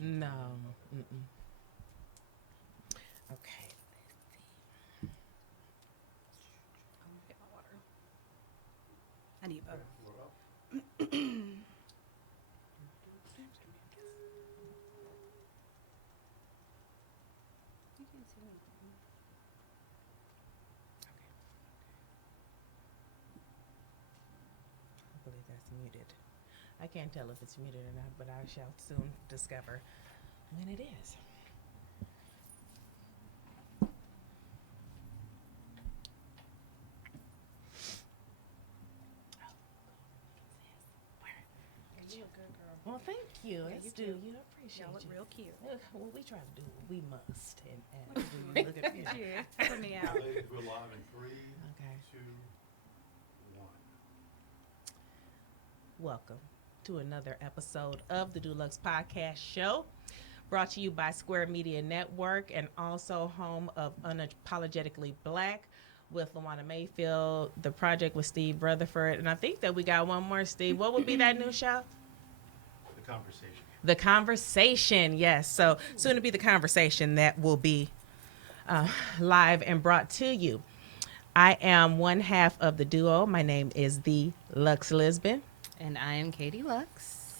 No. Mm-mm. Okay. I'm gonna get my water. I need both. You can't see anything. I believe that's muted. I can't tell if it's muted or not, but I shall soon discover when it is. You look good, girl. Well, thank you. Yeah, That's you do too. you. I appreciate Y'all look you. real cute. Well, we try to do what we must, and do you look at me? Look at you. Put me out. Ladies, we're live in 3, Okay. 2, 1. Welcome to another episode of the DEUXLUXE podcast show, brought to you by Square Media Network and also home of Unapologetically Black with LaWanna Mayfield, the project with Steve Rutherford, and I think that we got one more, Steve. What would be that new show? The conversation. The Conversation, yes. So soon to be The Conversation that will be live and brought to you. I am one half of the duo. My name is the Luxe Lisbon. And I am Katie Luxe.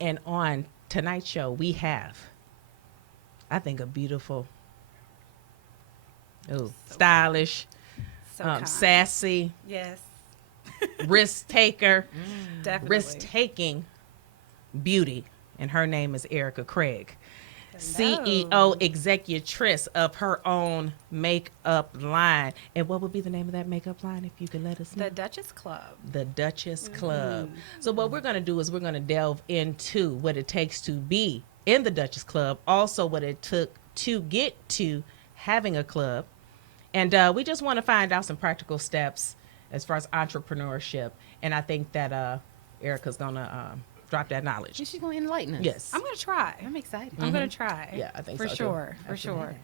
And on tonight's show, we have, I think, a beautiful, stylish, So kind. sassy, Yes, risk taker, definitely. risk taking beauty. And her name is Erica Craig, CEO, executrix of her own makeup line. And what would be the name of that makeup line, if you could let us know? The Duchess Club. The Duchess Club. So what we're going to do is we're going to delve into what it takes to be in the Duchess Club, also what it took to get to having a club. And we just want to find out some practical steps as far as entrepreneurship. And I think that Erica's going to drop that knowledge. She's going to enlighten us. Yes. I'm gonna try. I'm excited. I'm gonna try. Yeah, I think for so, too. sure. For Absolutely. sure.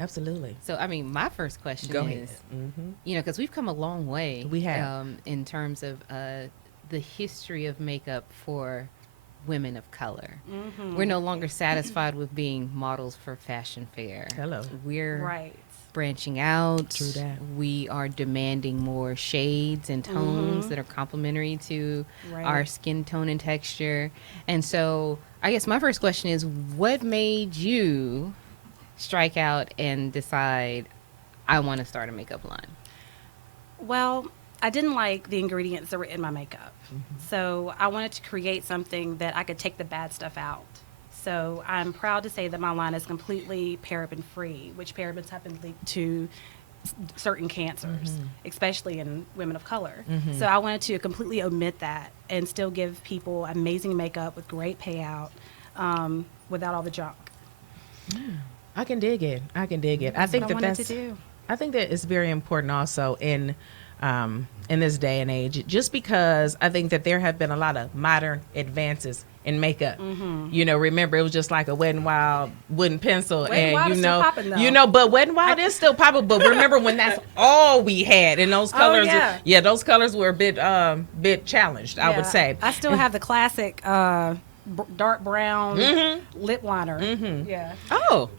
Absolutely. So, I mean, my first question Go is, ahead. Mm-hmm. you know, because we've come a long way. We have. In terms of the history of makeup for women of color. Mm-hmm. We're no longer satisfied with being models for fashion fair. Hello. We're Right. branching out. True that. We are demanding more shades and tones that are complementary to Right. our skin tone and texture. And so I guess my first question is, what made you strike out and decide I want to start a makeup line? Well, I didn't like the ingredients that were in my makeup. So I wanted to create something that I could take the bad stuff out. So I'm proud to say that my line is completely paraben free, which parabens have been linked to certain cancers, especially in women of color. So I wanted to completely omit that and still give people amazing makeup with great payout without all the junk. I can dig it. I can dig it. I That's think what that I wanted that's. to do. I think that it's very important also in this day and age, just because I think that there have been a lot of modern advances in makeup. You know, remember it was just like a Wet n Wild wooden pencil, Wet n Wild and is still popping, though. but Wet n Wild is still popping. But remember when that's all we had, and those colors, those colors were a bit challenged, I would say. I still have the classic dark brown lip liner. Yeah. Oh,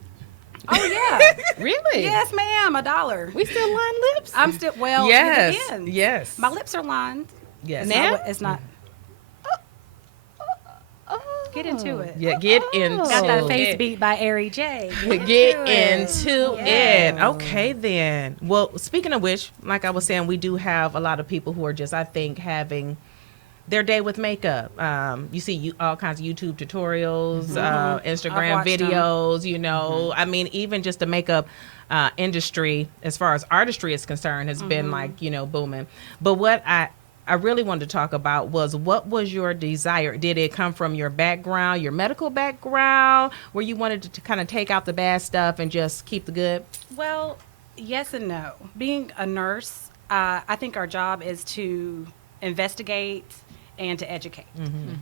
Oh yeah. really? Yes, ma'am. $1. We still line lips? I'm still it Yes, depends. yes. My lips are lined. Yes. Now? It's not. Get into it. Yeah, get into Got that face it. beat by Ari J. Get into Yeah. it. Okay, then. Well, speaking of which, like I was saying, we do have a lot of people who are just, I think, having their day with makeup. You see all kinds of YouTube tutorials, Instagram watched them. videos, you know. I mean, even just the makeup industry, as far as artistry is concerned, has been like, booming. But what I really wanted to talk about was, what was your desire? Did it come from your background, your medical background, where you wanted to kind of take out the bad stuff and just keep the good? Well, yes and no. Being a nurse, I think our job is to investigate and to educate.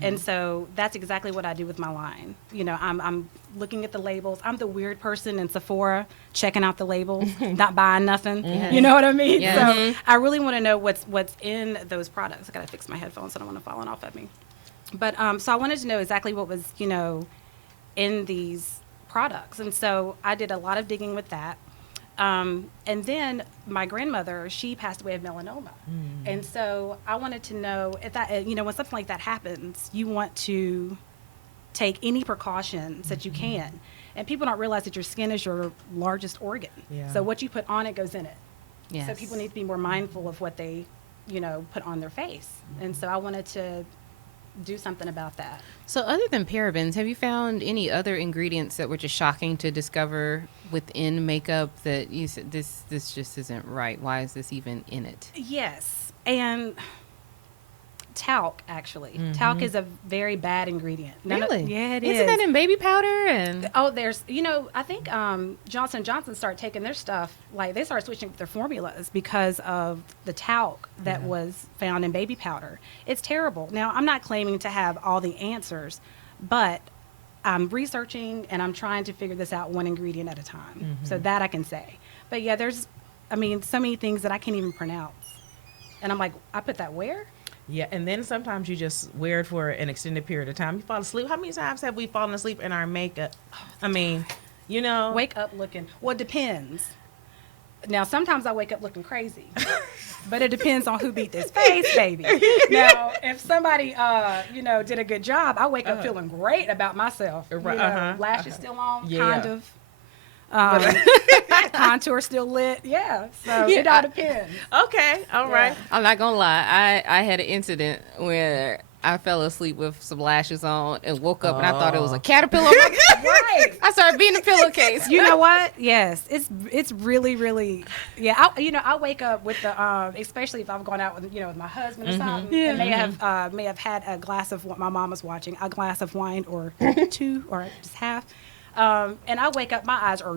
And so that's exactly what I do with my line. You know, I'm looking at the labels. I'm the weird person in Sephora checking out the labels, not buying nothing. You know what I mean? Yes. So I really want to know what's in those products. I got to fix my headphones so I don't want them falling off at me. But so I wanted to know exactly what was, in these products. And so I did a lot of digging with that. And then my grandmother, she passed away of melanoma. And so I wanted to know if that, you know, when something like that happens, you want to take any precautions that you can. And people don't realize that your skin is your largest organ. Yeah. So what you put on it goes in it. Yes. So people need to be more mindful of what they, you know, put on their face. And so I wanted to do something about that. So other than parabens, have you found any other ingredients that were just shocking to discover within makeup that you said this just isn't right? Why is this even in it? Yes. And talc, actually. Talc is a very bad ingredient. Really? Yeah, it Isn't is. that in baby powder and Oh, there's, you know, I think Johnson & Johnson started taking their stuff, like they started switching their formulas because of the talc that was found in baby powder. It's terrible. Now, I'm not claiming to have all the answers, but I'm researching and I'm trying to figure this out one ingredient at a time. So that I can say. But yeah, there's, I mean, so many things that I can't even pronounce. And I'm like, I put that where? Yeah, and then sometimes you just wear it for an extended period of time. You fall asleep. How many times have we fallen asleep in our makeup? I mean, you know. Wake up looking, well, it depends. Now, sometimes I wake up looking crazy, but it depends on who beat this face, baby. Now, if somebody, you know, did a good job, I wake up feeling great about myself. You know, lashes still on, kind of. Contour still lit. Yeah, so it all depends. Okay, all right. I'm not gonna lie, I had an incident where I fell asleep with some lashes on and woke up and I thought it was a caterpillar. Right. I started being a pillowcase. You know what? Yes, it's really, really, yeah. I wake up with the, especially if I'm going out with, you know, with my husband or something, and may have had a glass of what my mom was watching, a glass of wine or two or just half. And I wake up, my eyes are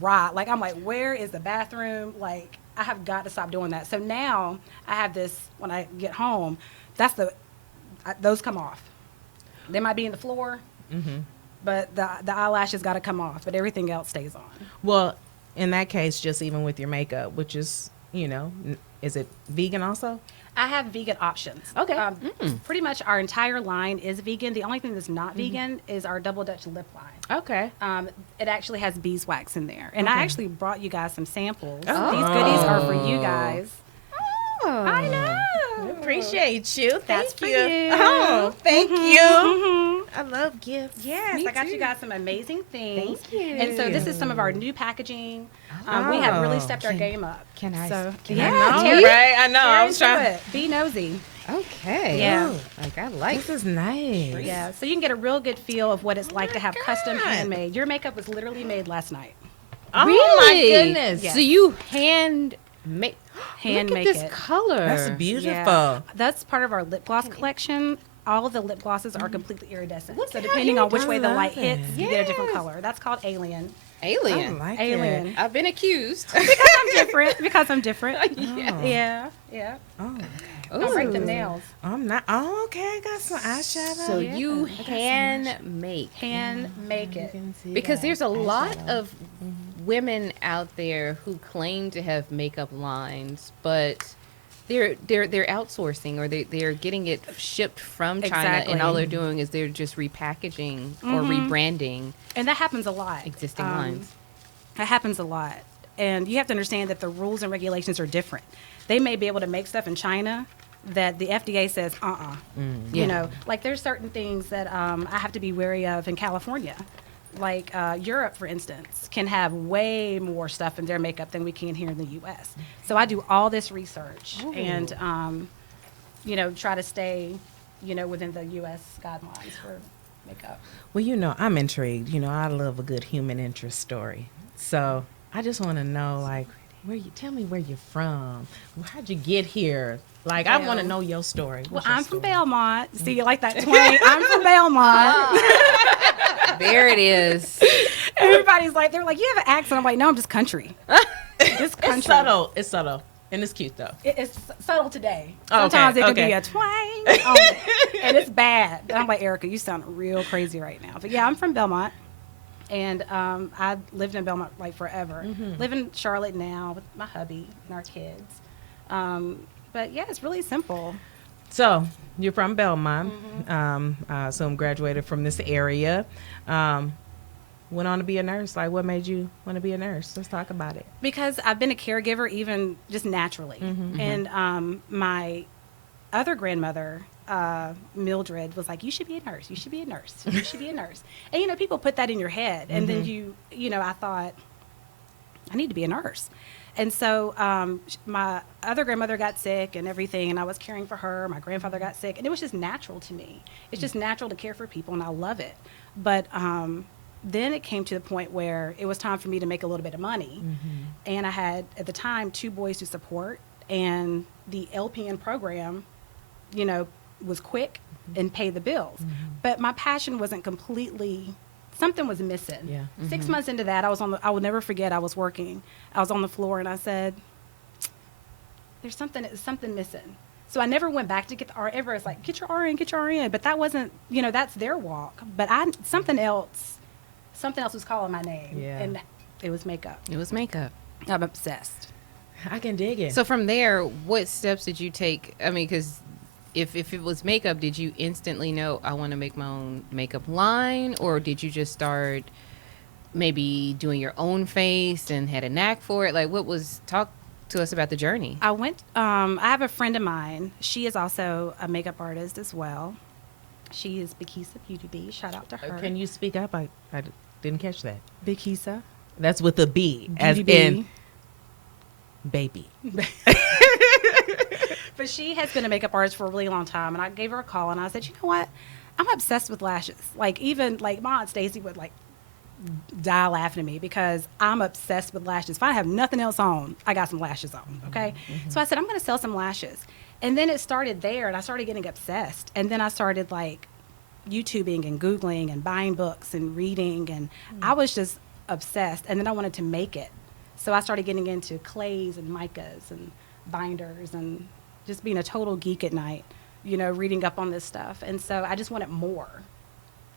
dry. Like, I'm like, where is the bathroom? Like, I have got to stop doing that. So now I have this, when I get home, those come off. They might be in the floor, but the eyelashes got to come off, but everything else stays on. Well, in that case, just even with your makeup, which is, you know, is it vegan also? I have vegan options. Okay. Pretty much our entire line is vegan. The only thing that's not vegan is our Double Dutch lip line. Okay. It actually has beeswax in there. And I actually brought you guys some samples. Oh. These goodies are for you guys. Oh. I know. Appreciate you. That's Thank for you. you. Oh, thank you. I love gifts. Yes, Me I got too. you guys some amazing things. Thank you. And so this is some of our new packaging. We have really stepped our game up. Can I? So, Can yeah, I know, tear- right? I know. tear I was into trying. it. Be nosy. Okay. Yeah. Like I like. This is nice. Yeah, so you can get a real good feel of what it's like to have custom God. handmade. Your makeup was literally made last night. Oh Really? my goodness. Yeah. So you hand make. Hand Look at make this it. color. That's beautiful. Yeah. That's part of our lip gloss collection. All of the lip glosses are completely iridescent. Look So how depending on which way the love light it. hits, you get a different Yes. color. That's called alien. Alien. I like Alien. it. I've been accused. I'm different because I'm different. Yeah. Yeah. Oh, I'll break the Ooh. nails. I'm not. Oh, okay. I got some eyeshadow. So Yeah. you hand make. Hand make it. Because there's a lot of women out there who claim to have makeup lines, but they're outsourcing or they're getting it shipped from China, and all they're doing is they're just repackaging or rebranding And that happens a lot. existing lines. That happens a lot. And you have to understand that the rules and regulations are different. They may be able to make stuff in China that the FDA says, Yeah. You know, like there's certain things that I have to be wary of in California. Like Europe, for instance, can have way more stuff in their makeup than we can here in the U.S. So I do all this research and, you know, try to stay, you know, within the U.S. guidelines for makeup. Well, you know, I'm intrigued. You know, I love a good human interest story. So I just want to know, like, tell me where you're from. How'd you get here? Like, I want to know your story. Well, What's your I'm from story? Belmont. See, you like that twang? I'm from Belmont. There it is. Everybody's like, they're like, you have an accent. I'm like, no, I'm just country. Just country. It's subtle. It's subtle. And it's cute, though. It's subtle today. Oh, okay, Sometimes it can okay. be a twang. on it, and it's bad. And I'm like, Erica, you sound real crazy right now. But yeah, I'm from Belmont. And I lived in Belmont like forever. Live in Charlotte now with my hubby and our kids. But yeah, it's really simple. So you're from Belmont. I assume graduated from this area. Went on to be a nurse. Like, what made you want to be a nurse? Let's talk about it. Because I've been a caregiver even just naturally. And my other grandmother, Mildred, was like, you should be a nurse. You should be a nurse. You should be a nurse. And, you know, people put that in your head. And then you know, I thought, I need to be a nurse. And so my other grandmother got sick and everything, and I was caring for her. My grandfather got sick, and it was just natural to me. It's just natural to care for people, and I love it. But then it came to the point where it was time for me to make a little bit of money. And I had, at the time, 2 boys to support, and the LPN program, you know, was quick and paid the bills. But my passion wasn't completely... Something was missing. Yeah. 6 months into that, I will never forget, I was working. I was on the floor and I said, there's something missing. So I never went back to get the RN. Everybody's like, get your RN. But that wasn't, you know, that's their walk. But something else was calling my name. Yeah. And it was makeup. It was makeup. I'm obsessed. I can dig it. So from there, what steps did you take? I mean, because if it was makeup, did you instantly know I want to make my own makeup line, or did you just start maybe doing your own face and had a knack for it? Like, talk to us about the journey. I went, I have a friend of mine. She is also a makeup artist as well. She is Bikisa Beauty Bee. Shout out to her. Can you speak up? I didn't catch that. Bikisa? That's with a B, as Beauty in Bee. baby. But she has been a makeup artist for a really long time, and I gave her a call, and I said, you know what? I'm obsessed with lashes. Like, even, like, my Aunt Stacy would, like, die laughing at me because I'm obsessed with lashes. If I have nothing else on, I got some lashes on, okay? So I said, I'm going to sell some lashes. And then it started there, and I started getting obsessed. And then I started, like, YouTubing and Googling and buying books and reading, and I was just obsessed. And then I wanted to make it. So I started getting into clays and micas and binders and just being a total geek at night, you know, reading up on this stuff. And so I just wanted more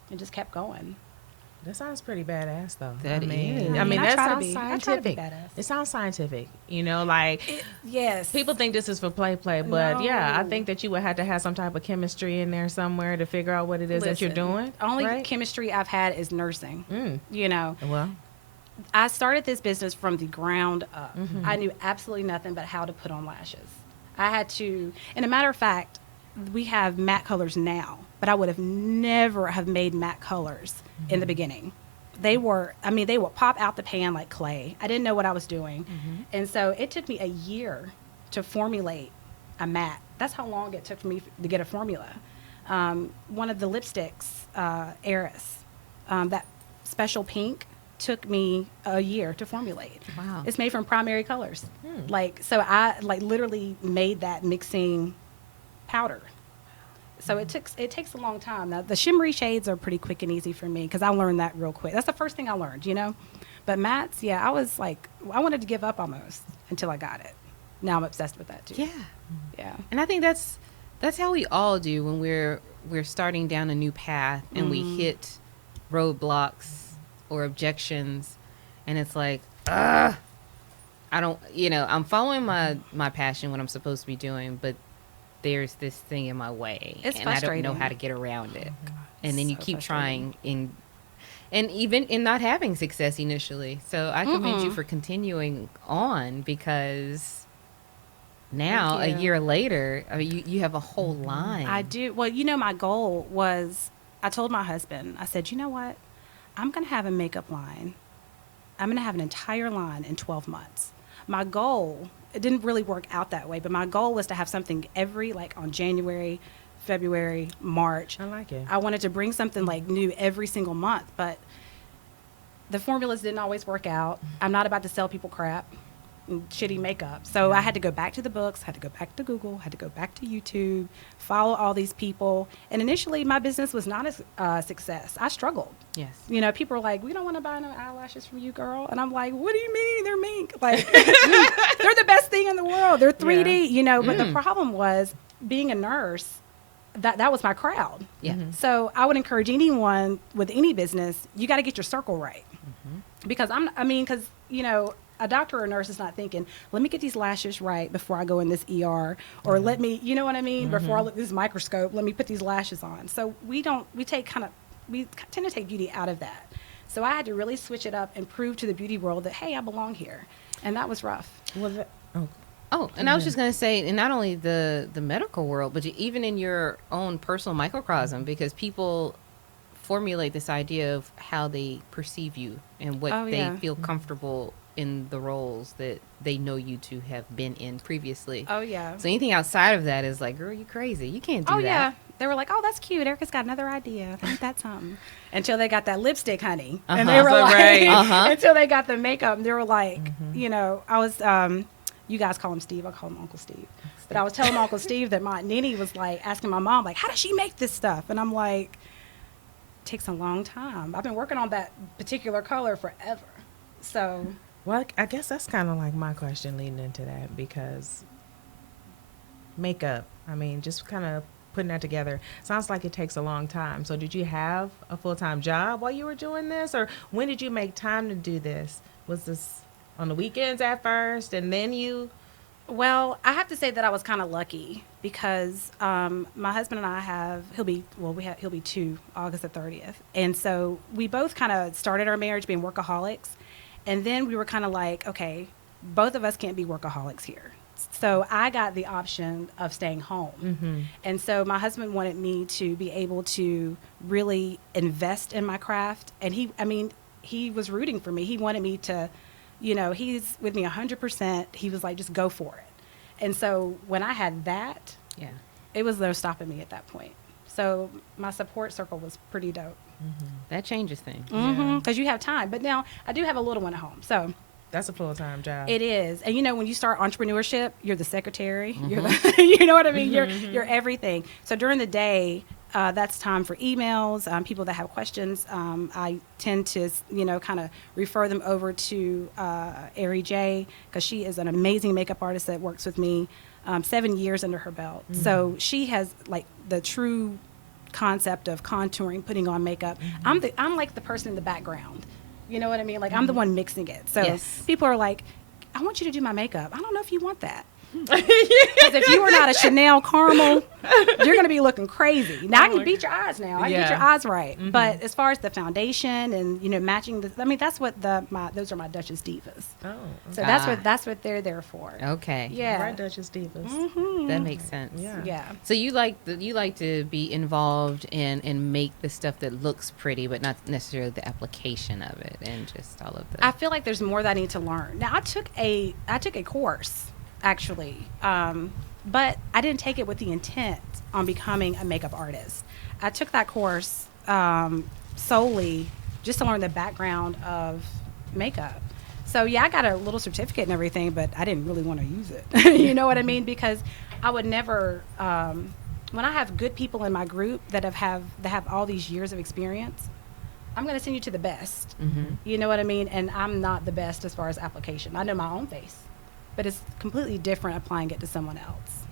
and just kept going. That sounds pretty badass, though. That is. I mean, I that try to sounds be. I try to be scientific. badass. It sounds scientific. You know, like Yes. people think this is for play, but yeah, I No. think that you would have to have some type of chemistry in there somewhere to figure out what it is that you're Listen, doing. Only right? chemistry I've had is nursing. Mm. You know, Well, I started this business from the ground up. I knew absolutely nothing but how to put on lashes. I had to, and a matter of fact, we have matte colors now, but I would have never have made matte colors in the beginning. They would pop out the pan like clay. I didn't know what I was doing. And so it took me a year to formulate a matte. That's how long it took for me to get a formula. One of the lipsticks, Eris, that special pink, took me a year to formulate. Wow. It's made from primary colors. So I literally made that mixing powder. So it takes a long time. Now the shimmery shades are pretty quick and easy for me because I learned that real quick. That's the first thing I learned, you know. But mattes, yeah, I was like, I wanted to give up almost until I got it. Now I'm obsessed with that too. Yeah. Yeah. And I think that's how we all do when we're starting down a new path and we hit roadblocks or objections, and it's like, I don't, you know, I'm following my passion, what I'm supposed to be doing, but there's this thing in my way, It's and I don't know frustrating. how to get around it. God, And then you so keep frustrating. trying and even in not having success initially. So I commend you for continuing on, because now a Thank you. year later, I mean, you have a whole line. I do. Well, you know, my goal was, I told my husband, I said, you know what? I'm going to have a makeup line. I'm going to have an entire line in 12 months. My goal, it didn't really work out that way, but my goal was to have something on January, February, March. I like it. I wanted to bring something like new every single month, but the formulas didn't always work out. I'm not about to sell people crap and shitty makeup. So I had to go back to the books, had to go back to Google, had to go back to YouTube, follow all these people. And initially my business was not a success. I struggled. Yes. You know, people are like, we don't want to buy no eyelashes from you, girl. And I'm like, what do you mean? They're mink. Like, they're the best thing in the world. They're 3D, you know. But the problem was, being a nurse, that was my crowd. Yeah. So I would encourage anyone with any business, you got to get your circle right. Because a doctor or a nurse is not thinking, let me get these lashes right before I go in this ER, or let me, you know what I mean? Before I look at this microscope, let me put these lashes on. So we tend to take beauty out of that. So I had to really switch it up and prove to the beauty world that, hey, I belong here. And that was rough. Oh, and I was just going to say, and not only the medical world, but even in your own personal microcosm, because people formulate this idea of how they perceive you and what they feel comfortable in the roles that they know you to have been in previously. Oh, yeah. So anything outside of that is like, girl, you crazy. You can't do that. Yeah. They were like, oh, that's cute. Erica's got another idea. I think that's something. Until they got that lipstick, honey. And they were like, until they got the makeup, and they were like, you know, I was, you guys call him Steve. I call him Uncle Steve. But I was telling Uncle Steve that my Nene was like asking my mom, like, how does she make this stuff? And I'm like, it takes a long time. I've been working on that particular color forever. So. Well, I guess that's kind of like my question leading into that, because makeup, I mean, just kind of putting that together, sounds like it takes a long time. So did you have a full-time job while you were doing this, or when did you make time to do this? Was this on the weekends at first, and then you? Well, I have to say that I was kind of lucky, because my husband and I he'll be 2 August the 30th. And so we both kind of started our marriage being workaholics. And then we were kind of like, okay, both of us can't be workaholics here. So I got the option of staying home. And so my husband wanted me to be able to really invest in my craft. And he was rooting for me. He wanted me to, you know, he's with me 100%. He was like, just go for it. And so when I had that, it was no stopping me at that point. So my support circle was pretty dope. That changes things. Because you have time. But now I do have a little one at home. So that's a full-time job. It is. And you know, when you start entrepreneurship, you're the secretary. You're the, you know what I mean? You're everything. So during the day, that's time for emails, people that have questions. I tend to, you know, kind of refer them over to Ari J, because she is an amazing makeup artist that works with me, 7 years under her belt. So she has like the true concept of contouring, putting on makeup. I'm like the person in the background. You know what I mean? Like, I'm the one mixing it. So people are like, I want you to do my makeup. I don't know if you want that. Because if you are not a Chanel caramel, you're going to be looking crazy. Now, I can beat your eyes now. I can get your eyes right. But as far as the foundation and, you know, matching the, I mean, that's what those are my Duchess Divas. Oh. So that's what they're there for. Okay. Yeah. Right, Duchess Divas. That makes sense. Yeah. So you like to be involved and make the stuff that looks pretty, but not necessarily the application of it and just all of that. I feel like there's more that I need to learn. Now, I took a course, actually, but I didn't take it with the intent on becoming a makeup artist. I took that course solely just to learn the background of makeup. So yeah, I got a little certificate and everything, but I didn't really want to use it. You know what I mean? Because I would never, when I have good people in my group that have all these years of experience, I'm going to send you to the best. You know what I mean? And I'm not the best as far as application. I know my own face, but it's completely different applying it to someone else.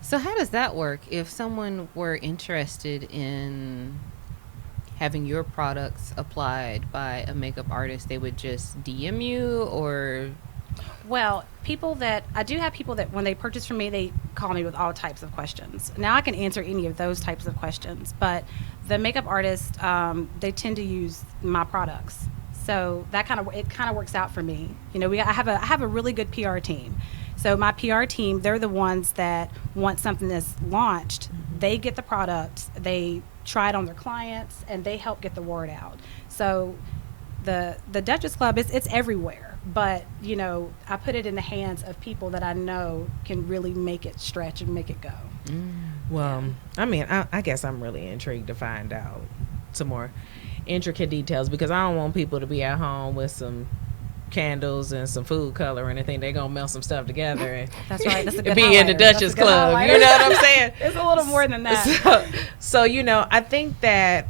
So how does that work? If someone were interested in having your products applied by a makeup artist, they would just DM you, or? Well, I do have people that when they purchase from me, they call me with all types of questions. Now I can answer any of those types of questions, but the makeup artists, they tend to use my products. So it kind of works out for me. You know, I have a really good PR team. So my PR team, they're the ones that once something is launched, they get the product, they try it on their clients, and they help get the word out. So the Duchess Club, it's everywhere. But, you know, I put it in the hands of people that I know can really make it stretch and make it go. Well, I mean, I guess I'm really intrigued to find out some more intricate details, because I don't want people to be at home with some candles and some food color or anything. They're gonna melt some stuff together and that's right. That's a good be in the Duchess Club. You know what I'm saying? It's a little more than that. So you know, I think that,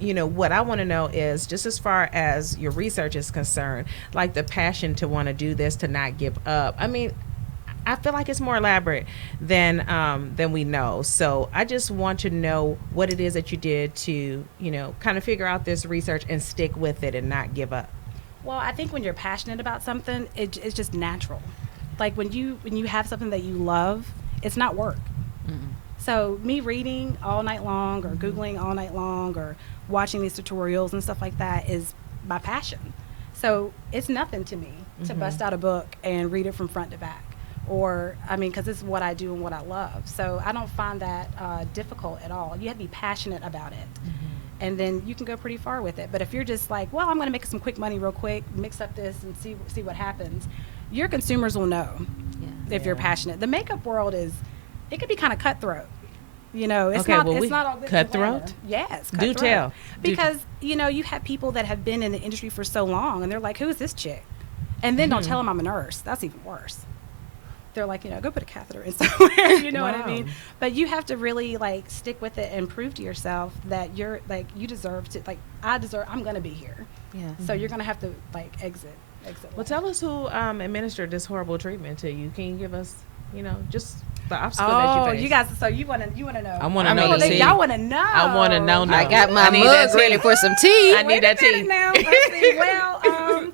you know, what I want to know is, just as far as your research is concerned, like the passion to want to do this, to not give up. I mean, I feel like it's more elaborate than we know. So I just want to know what it is that you did to, you know, kind of figure out this research and stick with it and not give up. Well, I think when you're passionate about something, it's just natural. Like when you have something that you love, it's not work. So me reading all night long, or Googling all night long, or watching these tutorials and stuff like that is my passion. So it's nothing to me to bust out a book and read it from front to back. Or, I mean, because this is what I do and what I love. So I don't find that difficult at all. You have to be passionate about it. And then you can go pretty far with it. But if you're just like, well, I'm going to make some quick money real quick, mix up this and see what happens, your consumers will know if you're passionate. The makeup world it can be kind of cutthroat. You know, it's not all good cutthroat. Yes, Do tell. Because you know, you have people that have been in the industry for so long, and they're like, "Who is this chick?" And then don't tell them I'm a nurse. That's even worse. They're like, go put a catheter in somewhere. You know what I mean? But you have to really like stick with it and prove to yourself that you're like you deserve to. Like I'm gonna be here. Yeah. So you're gonna have to like exit. Well, tell us who administered this horrible treatment to you. Can you give us, just the obstacle that you faced? You guys. So you wanna know? I want to know. Y'all wanna know? I want to know. I got my mug ready for some tea. I need that tea. Now. Let's see. Well,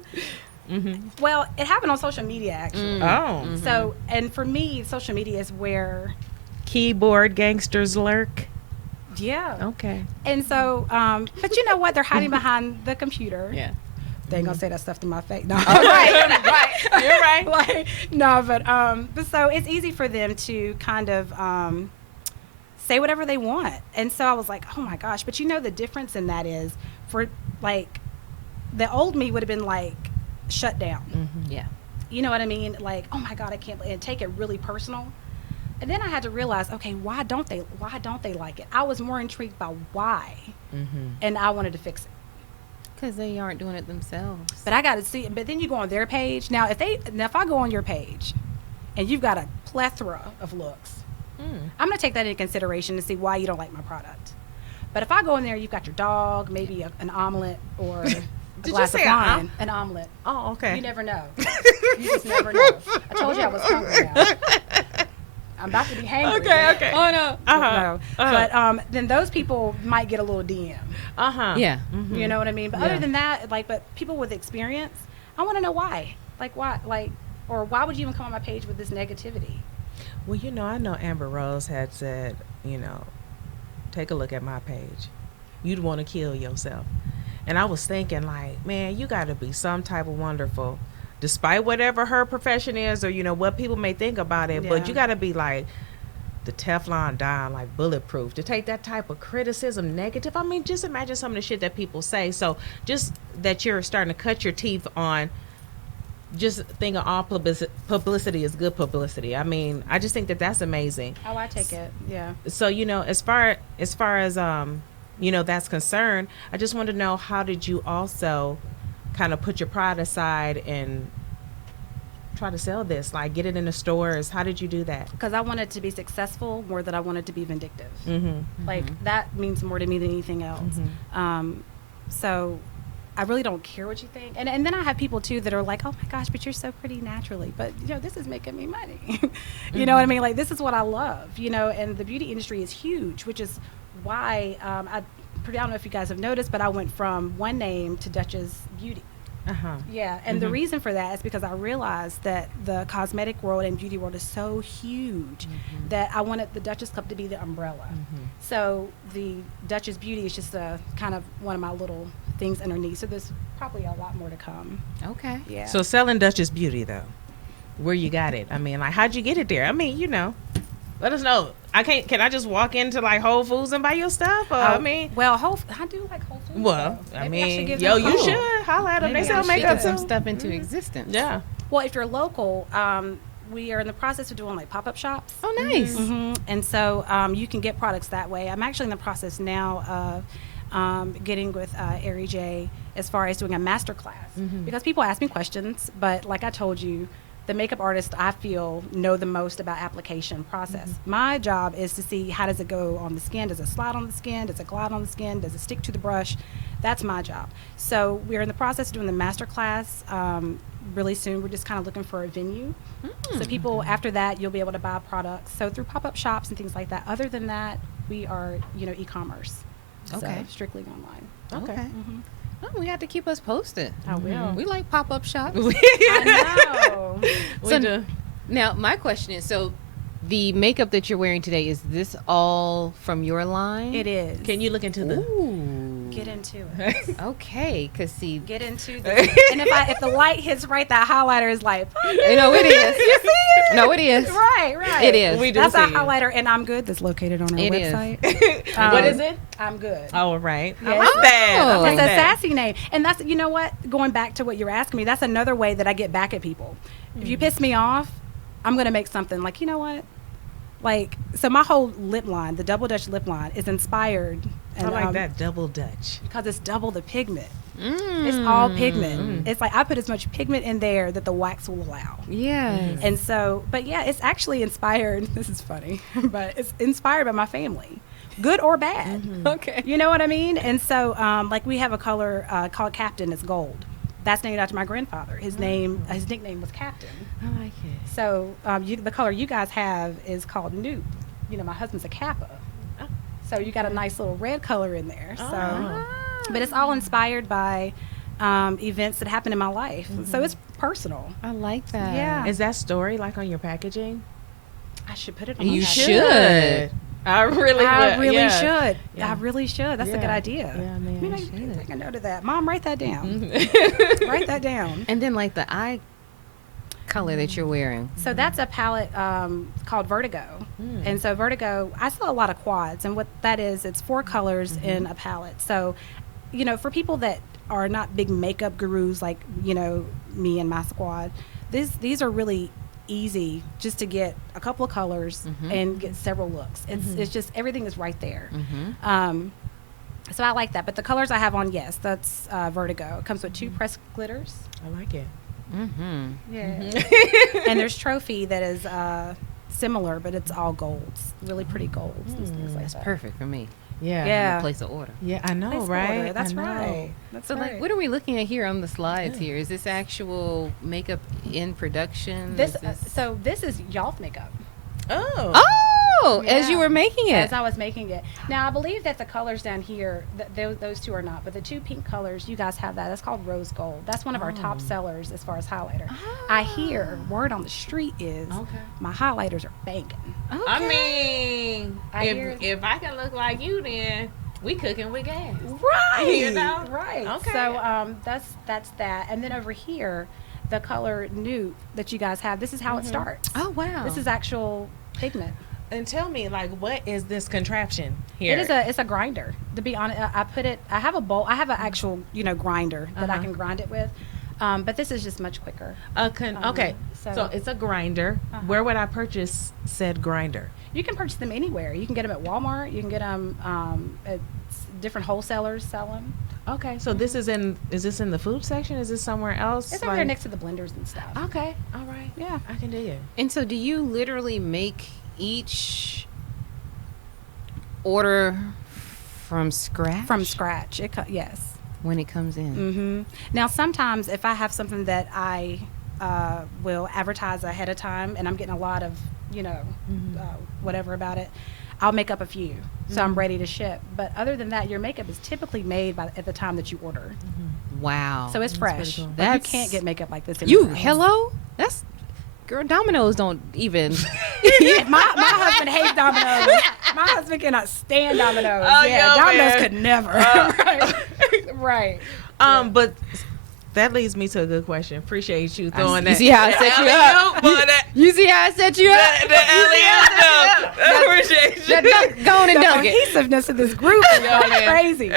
well, it happened on social media actually. So, and for me, social media is where keyboard gangsters lurk. Yeah. Okay. And so, but you know what? They're hiding behind the computer. Yeah. They ain't gonna say that stuff to my face. No. Right. You're right. Like, no, but so it's easy for them to kind of say whatever they want. And so I was like, oh my gosh. But the difference in that is for like the old me would have been like shut down. Yeah. You know what I mean? Like, oh my God, I can't, and take it really personal. And then I had to realize, okay, why don't they like it? I was more intrigued by why, and I wanted to fix it. Because they aren't doing it themselves. But I got to see. But then you go on their page. Now, if I go on your page, and you've got a plethora of looks, I'm gonna take that into consideration to see why you don't like my product. But if I go in there, you've got your dog, maybe an omelet, or a glass of wine, an omelet. Oh, okay. You never know. You just never know. I told you I was hungry now. I'm about to be hangry. Okay. Oh no. No. But then those people might get a little DM. Yeah. You know what I mean? But other than that, but people with experience, I want to know why. Like why? Or why would you even come on my page with this negativity? Well, I know Amber Rose had said, take a look at my page. You'd want to kill yourself. And I was thinking, like, man, you got to be some type of wonderful, despite whatever her profession is, or what people may think about it. But you got to be like the Teflon dime, like bulletproof, to take that type of criticism negative. I mean, just imagine some of the shit that people say. So just that you're starting to cut your teeth on just thinking all publicity is good publicity. I mean, I just think that that's amazing. Oh, I take it. Yeah. So as far as that's concerned, I just want to know, how did you also kind of put your pride aside and try to sell this, like get it in the stores? How did you do that? Because I wanted to be successful more than I wanted to be vindictive. Like that means more to me than anything else. So I really don't care what you think. And then I have people too that are like, oh my gosh, but you're so pretty naturally, but this is making me money. You know what I mean? Like, this is what I love, and the beauty industry is huge, which is why I don't know if you guys have noticed, but I went from one name to Duchess Beauty. Yeah, and the reason for that is because I realized that the cosmetic world and beauty world is so huge that I wanted the Duchess Cup to be the umbrella. So the Duchess Beauty is just a kind of one of my little things underneath. So there's probably a lot more to come. Okay. Yeah. So selling Duchess Beauty though, where you got it? I mean, like, how'd you get it there? I mean, let us know. Can I just walk into like Whole Foods and buy your stuff? Or, I mean, well, I do like Whole Foods. Well, though. I Maybe mean, should you should holla at them. They sell makeup some too. stuff into existence. Yeah. Well, if you're local, we are in the process of doing like pop-up shops. Oh, nice. And so you can get products that way. I'm actually in the process now of getting with Ari J as far as doing a master class, because people ask me questions, but like I told you, the makeup artists, I feel, know the most about application process. My job is to see, how does it go on the skin? Does it slide on the skin? Does it glide on the skin? Does it stick to the brush? That's my job. So we're in the process of doing the master class really soon. We're just kind of looking for a venue. So people, after that, you'll be able to buy products. So through pop-up shops and things like that. Other than that, we are, e-commerce. Okay. So strictly online. Okay. Oh, we have to keep us posted. I will. We like pop-up shops. I know. We So- do. Now, my question is, so the makeup that you're wearing today, is this all from your line? It is. Can you look into the? Ooh. get into it? Okay, because see, Get into this. And if the light hits right, that highlighter is like, you know, it is. You see it? No, it is. right. It is. We do That's see a it. highlighter, and I'm good. That's located on our It is. website. What is it? I'm good. Oh, right. I Yes. like that. I Oh. like That's a that. sassy name. And that's, you know what, going back to what you were asking me, that's another way that I get back at people. If you piss me off, I'm going to make something like, you know what? Like, so my whole lip line, the Double Dutch lip line, is inspired. I like that double Dutch. Because it's double the pigment. Mm. It's all pigment. It's like I put as much pigment in there that the wax will allow. Yes. And so, but yeah, it's actually inspired. This is funny, but it's inspired by my family, good or bad. Okay. You know what I mean? And so, like we have a color called Captain. It's gold. That's named after my grandfather. His nickname was Captain. I like it. So the color you guys have is called Nude. You know, my husband's a Kappa. Oh. So you got a nice little red color in there. So, Oh. but it's all inspired by events that happened in my life. So it's personal. I like that. Yeah. Is that story like on your packaging? I should put it on. You my should. I really I would. really yeah. should. Yeah. I really should. That's a good Yeah. idea. Yeah, man, Maybe you I should. can take a note of that. Mom, write that down. Write that down. And then like the eye color that you're wearing. So that's a palette called Vertigo. And so Vertigo, I sell a lot of quads. And what that is, it's 4 colors in a palette. So, you know, for people that are not big makeup gurus like, you know, me and my squad, these are really easy just to get a couple of colors and get several looks. It's just, everything is right there. So I like that. But the colors I have on, yes, that's Vertigo. It comes with 2 pressed glitters. I like it. Mm-hmm. Yeah. And there's Trophy that is similar, but it's all golds, really pretty golds and things like That's that. perfect for me. Yeah. Yeah. Place an order. Yeah, I know, Place the right? order. That's I know. right. That's So right. like, what are we looking at here on the slides Yeah. here? Is this actual makeup in production? This Is this... so this is y'all's makeup. Oh. Oh, as you Yeah. were making it. As I was making it. Now I believe that the colors down here, those 2 are not, but the 2 pink colors, you guys have that. That's called rose gold. That's one of our top sellers as far as highlighter. I hear word on the street is Okay. my highlighters are banging. Okay. I mean, I hear- if I can look like you, then we cooking with gas. Right. You know? Right. Okay. So that's that. And then over here, the color nude that you guys have, this is how it starts. Oh wow. This is actual pigment. And tell me, like, what is this contraption here? It's a grinder. To be honest, I have a bowl. I have an actual, you know, grinder that I can grind it with. But this is just much quicker. Okay, so it's a grinder. Where would I purchase said grinder? You can purchase them anywhere. You can get them at Walmart. You can get them at different wholesalers sell them. Okay, so is this in the food section? Is this somewhere else? It's over there next to the blenders and stuff. Okay, all right. Yeah. I can dig it. And so do you literally make each order from scratch? From scratch. Yes. When it comes in. Now, sometimes if I have something that I will advertise ahead of time and I'm getting a lot of, you know, whatever about it, I'll make up a few. So I'm ready to ship. But other than that, your makeup is typically made at the time that you order. Wow. So it's fresh. cool. Like, That's- you can't get makeup like this you anywhere else. hello? That's girl, Domino's don't even my husband hates Domino's. My husband cannot stand Domino's. Oh, yeah, yo, Domino's man. could never. right. Right. But that leads me to a good question. Appreciate you throwing that. You see how I set you up? Boy, that You see how I set you up? the alley-oop. Appreciate you. Go on and The dunk it. cohesiveness of this group is like man. crazy.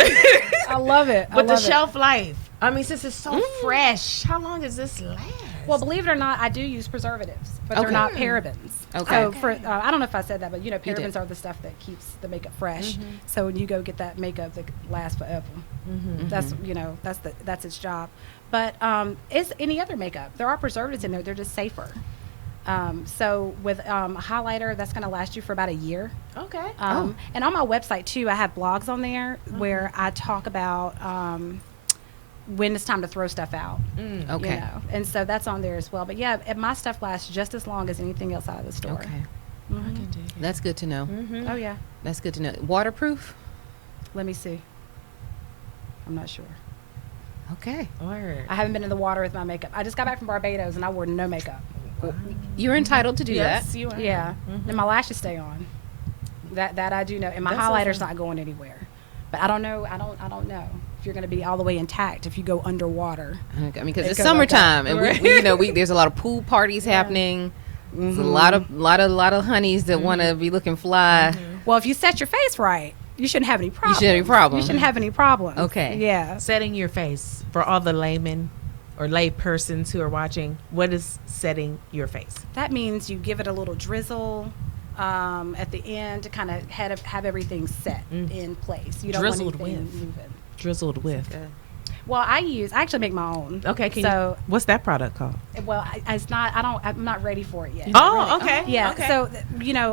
I love it. But the love it. shelf life. I mean, since it's so fresh, how long does this last? Well, believe it or not, I do use preservatives, but they're Okay. not parabens. Okay. So for I don't know if I said that, but you know, You did. parabens are the stuff that keeps the makeup fresh. So when you go get that makeup that lasts forever, that's you know that's its job. But it's any other makeup. There are preservatives in there. They're just safer. So with a highlighter, that's going to last you for about a year. Okay. And on my website too, I have blogs on there where I talk about when it's time to throw stuff out. Okay. You know? And so that's on there as well. But yeah, my stuff lasts just as long as anything else out of the store. Okay. I can dig it. That's good to know. Oh yeah. That's good to know. Waterproof? Let me see. I'm not sure. Okay. Word. I haven't been in the water with my makeup. I just got back from Barbados and I wore no makeup. You're entitled to do Yes, that. you are. Yeah, and my lashes stay on. That I do know, and my That's highlighter's awesome. not going anywhere. But I don't know. I don't know if you're going to be all the way intact if you go underwater. I mean, because It it's goes like summertime, that. and Right. there's a lot of pool parties happening. There's a lot of honeys that want to be looking fly. Well, if you set your face right, you shouldn't have any problems. shouldn't have any problem. You shouldn't have any problems. Okay. Yeah. Setting your face for all the laymen or lay persons who are watching. What is setting your face? That means you give it a little drizzle at the end to kind of have everything set in place. You don't Drizzled want anything with. moving. Drizzled with. Well, I actually make my own. Okay. What's that product called? Well, I'm not ready for it yet. Oh, okay. Yeah. Okay. So,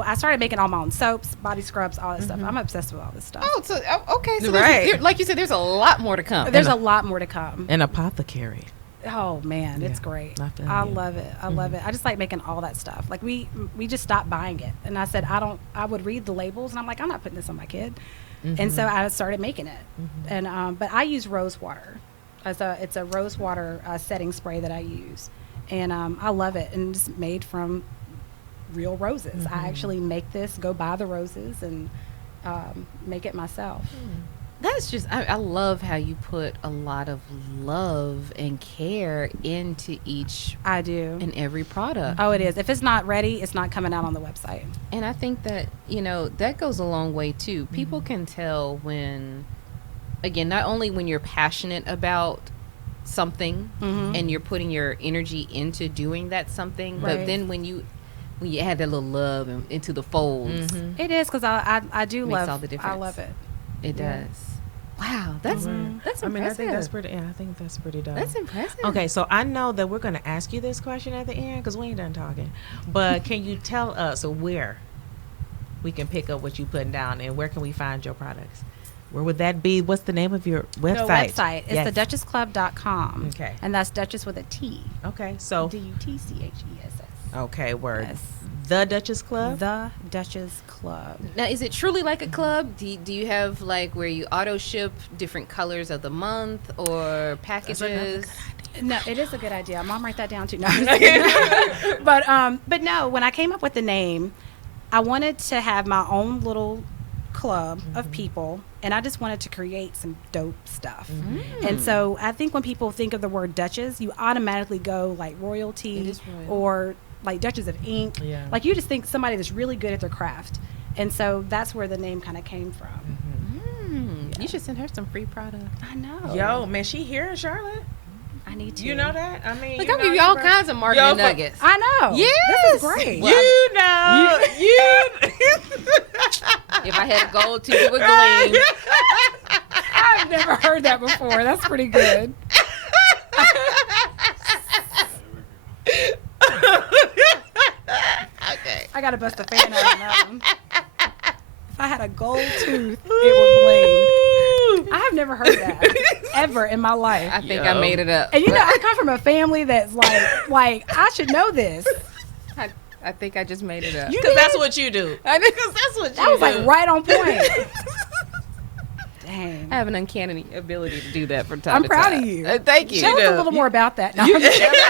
I started making all my own soaps, body scrubs, all that stuff. I'm obsessed with all this stuff. Oh, so okay. So Right. like you said, there's a lot more to come. There's a lot more to come. An apothecary. Oh man, it's Yeah, great. I feel I you. love it. I love it. I just like making all that stuff. Like we just stopped buying it, and I said I would read the labels, and I'm like, I'm not putting this on my kid, and so I started making it. And but I use rose water. It's a rose water setting spray that I use, and I love it. And it's made from real roses. I actually make this, go buy the roses, and make it myself. That's just I love how you put a lot of love and care into each I do. and every product. Oh, it is. If it's not ready, it's not coming out on the website. And I think that, that goes a long way too. People can tell when, again, not only when you're passionate about something and you're putting your energy into doing that something, but Right. then when you add that little love into the folds, It is because I do Makes love all the I difference. love it. it Yeah. does. Wow, that's impressive. I mean, I think that's pretty. Yeah, I think that's pretty dope. That's impressive. Okay, so I know that we're going to ask you this question at the end because we ain't done talking. But can you tell us where we can pick up what you putting down and where can we find your products? Where would that be? What's the name of your website? The website is Yes. theduchessclub.com. Okay. And that's Duchess with a T. Okay, so DUTCHESS. okay, word. Yes. The Duchess Club. The Duchess Club. Now, is it truly like a club? Do you have like where you auto ship different colors of the month or packages? No, it is a good idea. Mom, write that down too. No, I'm just kidding. But no, when I came up with the name, I wanted to have my own little club of people, and I just wanted to create some dope stuff. And so I think when people think of the word Duchess, you automatically go like It royalty is royal. or like Duchess of Ink. Yeah. Like you just think somebody that's really good at their craft. And so that's where the name kind of came from. You should send her some free product. I know. Yo, man, she here in Charlotte. I need to. You know that? I mean, Look, I'll give you all kinds of marketing Yo, nuggets. I know. Yes. This is great. You know, you. If I had a gold tooth, it would gleam. I've never heard that before. That's pretty good. Okay. I gotta bust a fan out of that one. If I had a gold tooth, it would bling. I have never heard that ever in my life. I think Yo. I made it up. And I come from a family that's like I should know this. I think I just made it up. Because that's what you do. Because that's what you That was do. like right on point. Dang. I have an uncanny ability to do that from time I'm to proud time. of you. Thank you. Tell us a little more about that. No, I'm just kidding.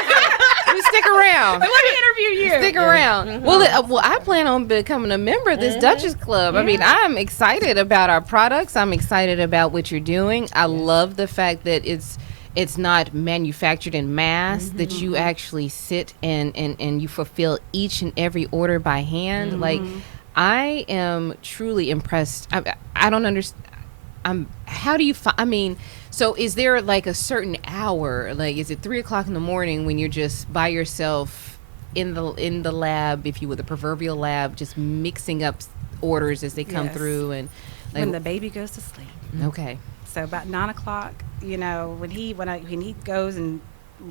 You stick around. Let me interview you. Stick around. Well, I plan on becoming a member of this Duchess Club. I mean, I'm excited about our products. I'm excited about what you're doing. I love the fact that it's not manufactured in mass, that you actually sit and you fulfill each and every order by hand. Like, I am truly impressed. I don't understand. How do you I mean, so is there like a certain hour, like is it 3:00 in the morning when you're just by yourself in the lab, if you will, the proverbial lab, just mixing up orders as they come Yes. through? And like, When the baby goes to sleep. okay, So about 9:00, when he goes and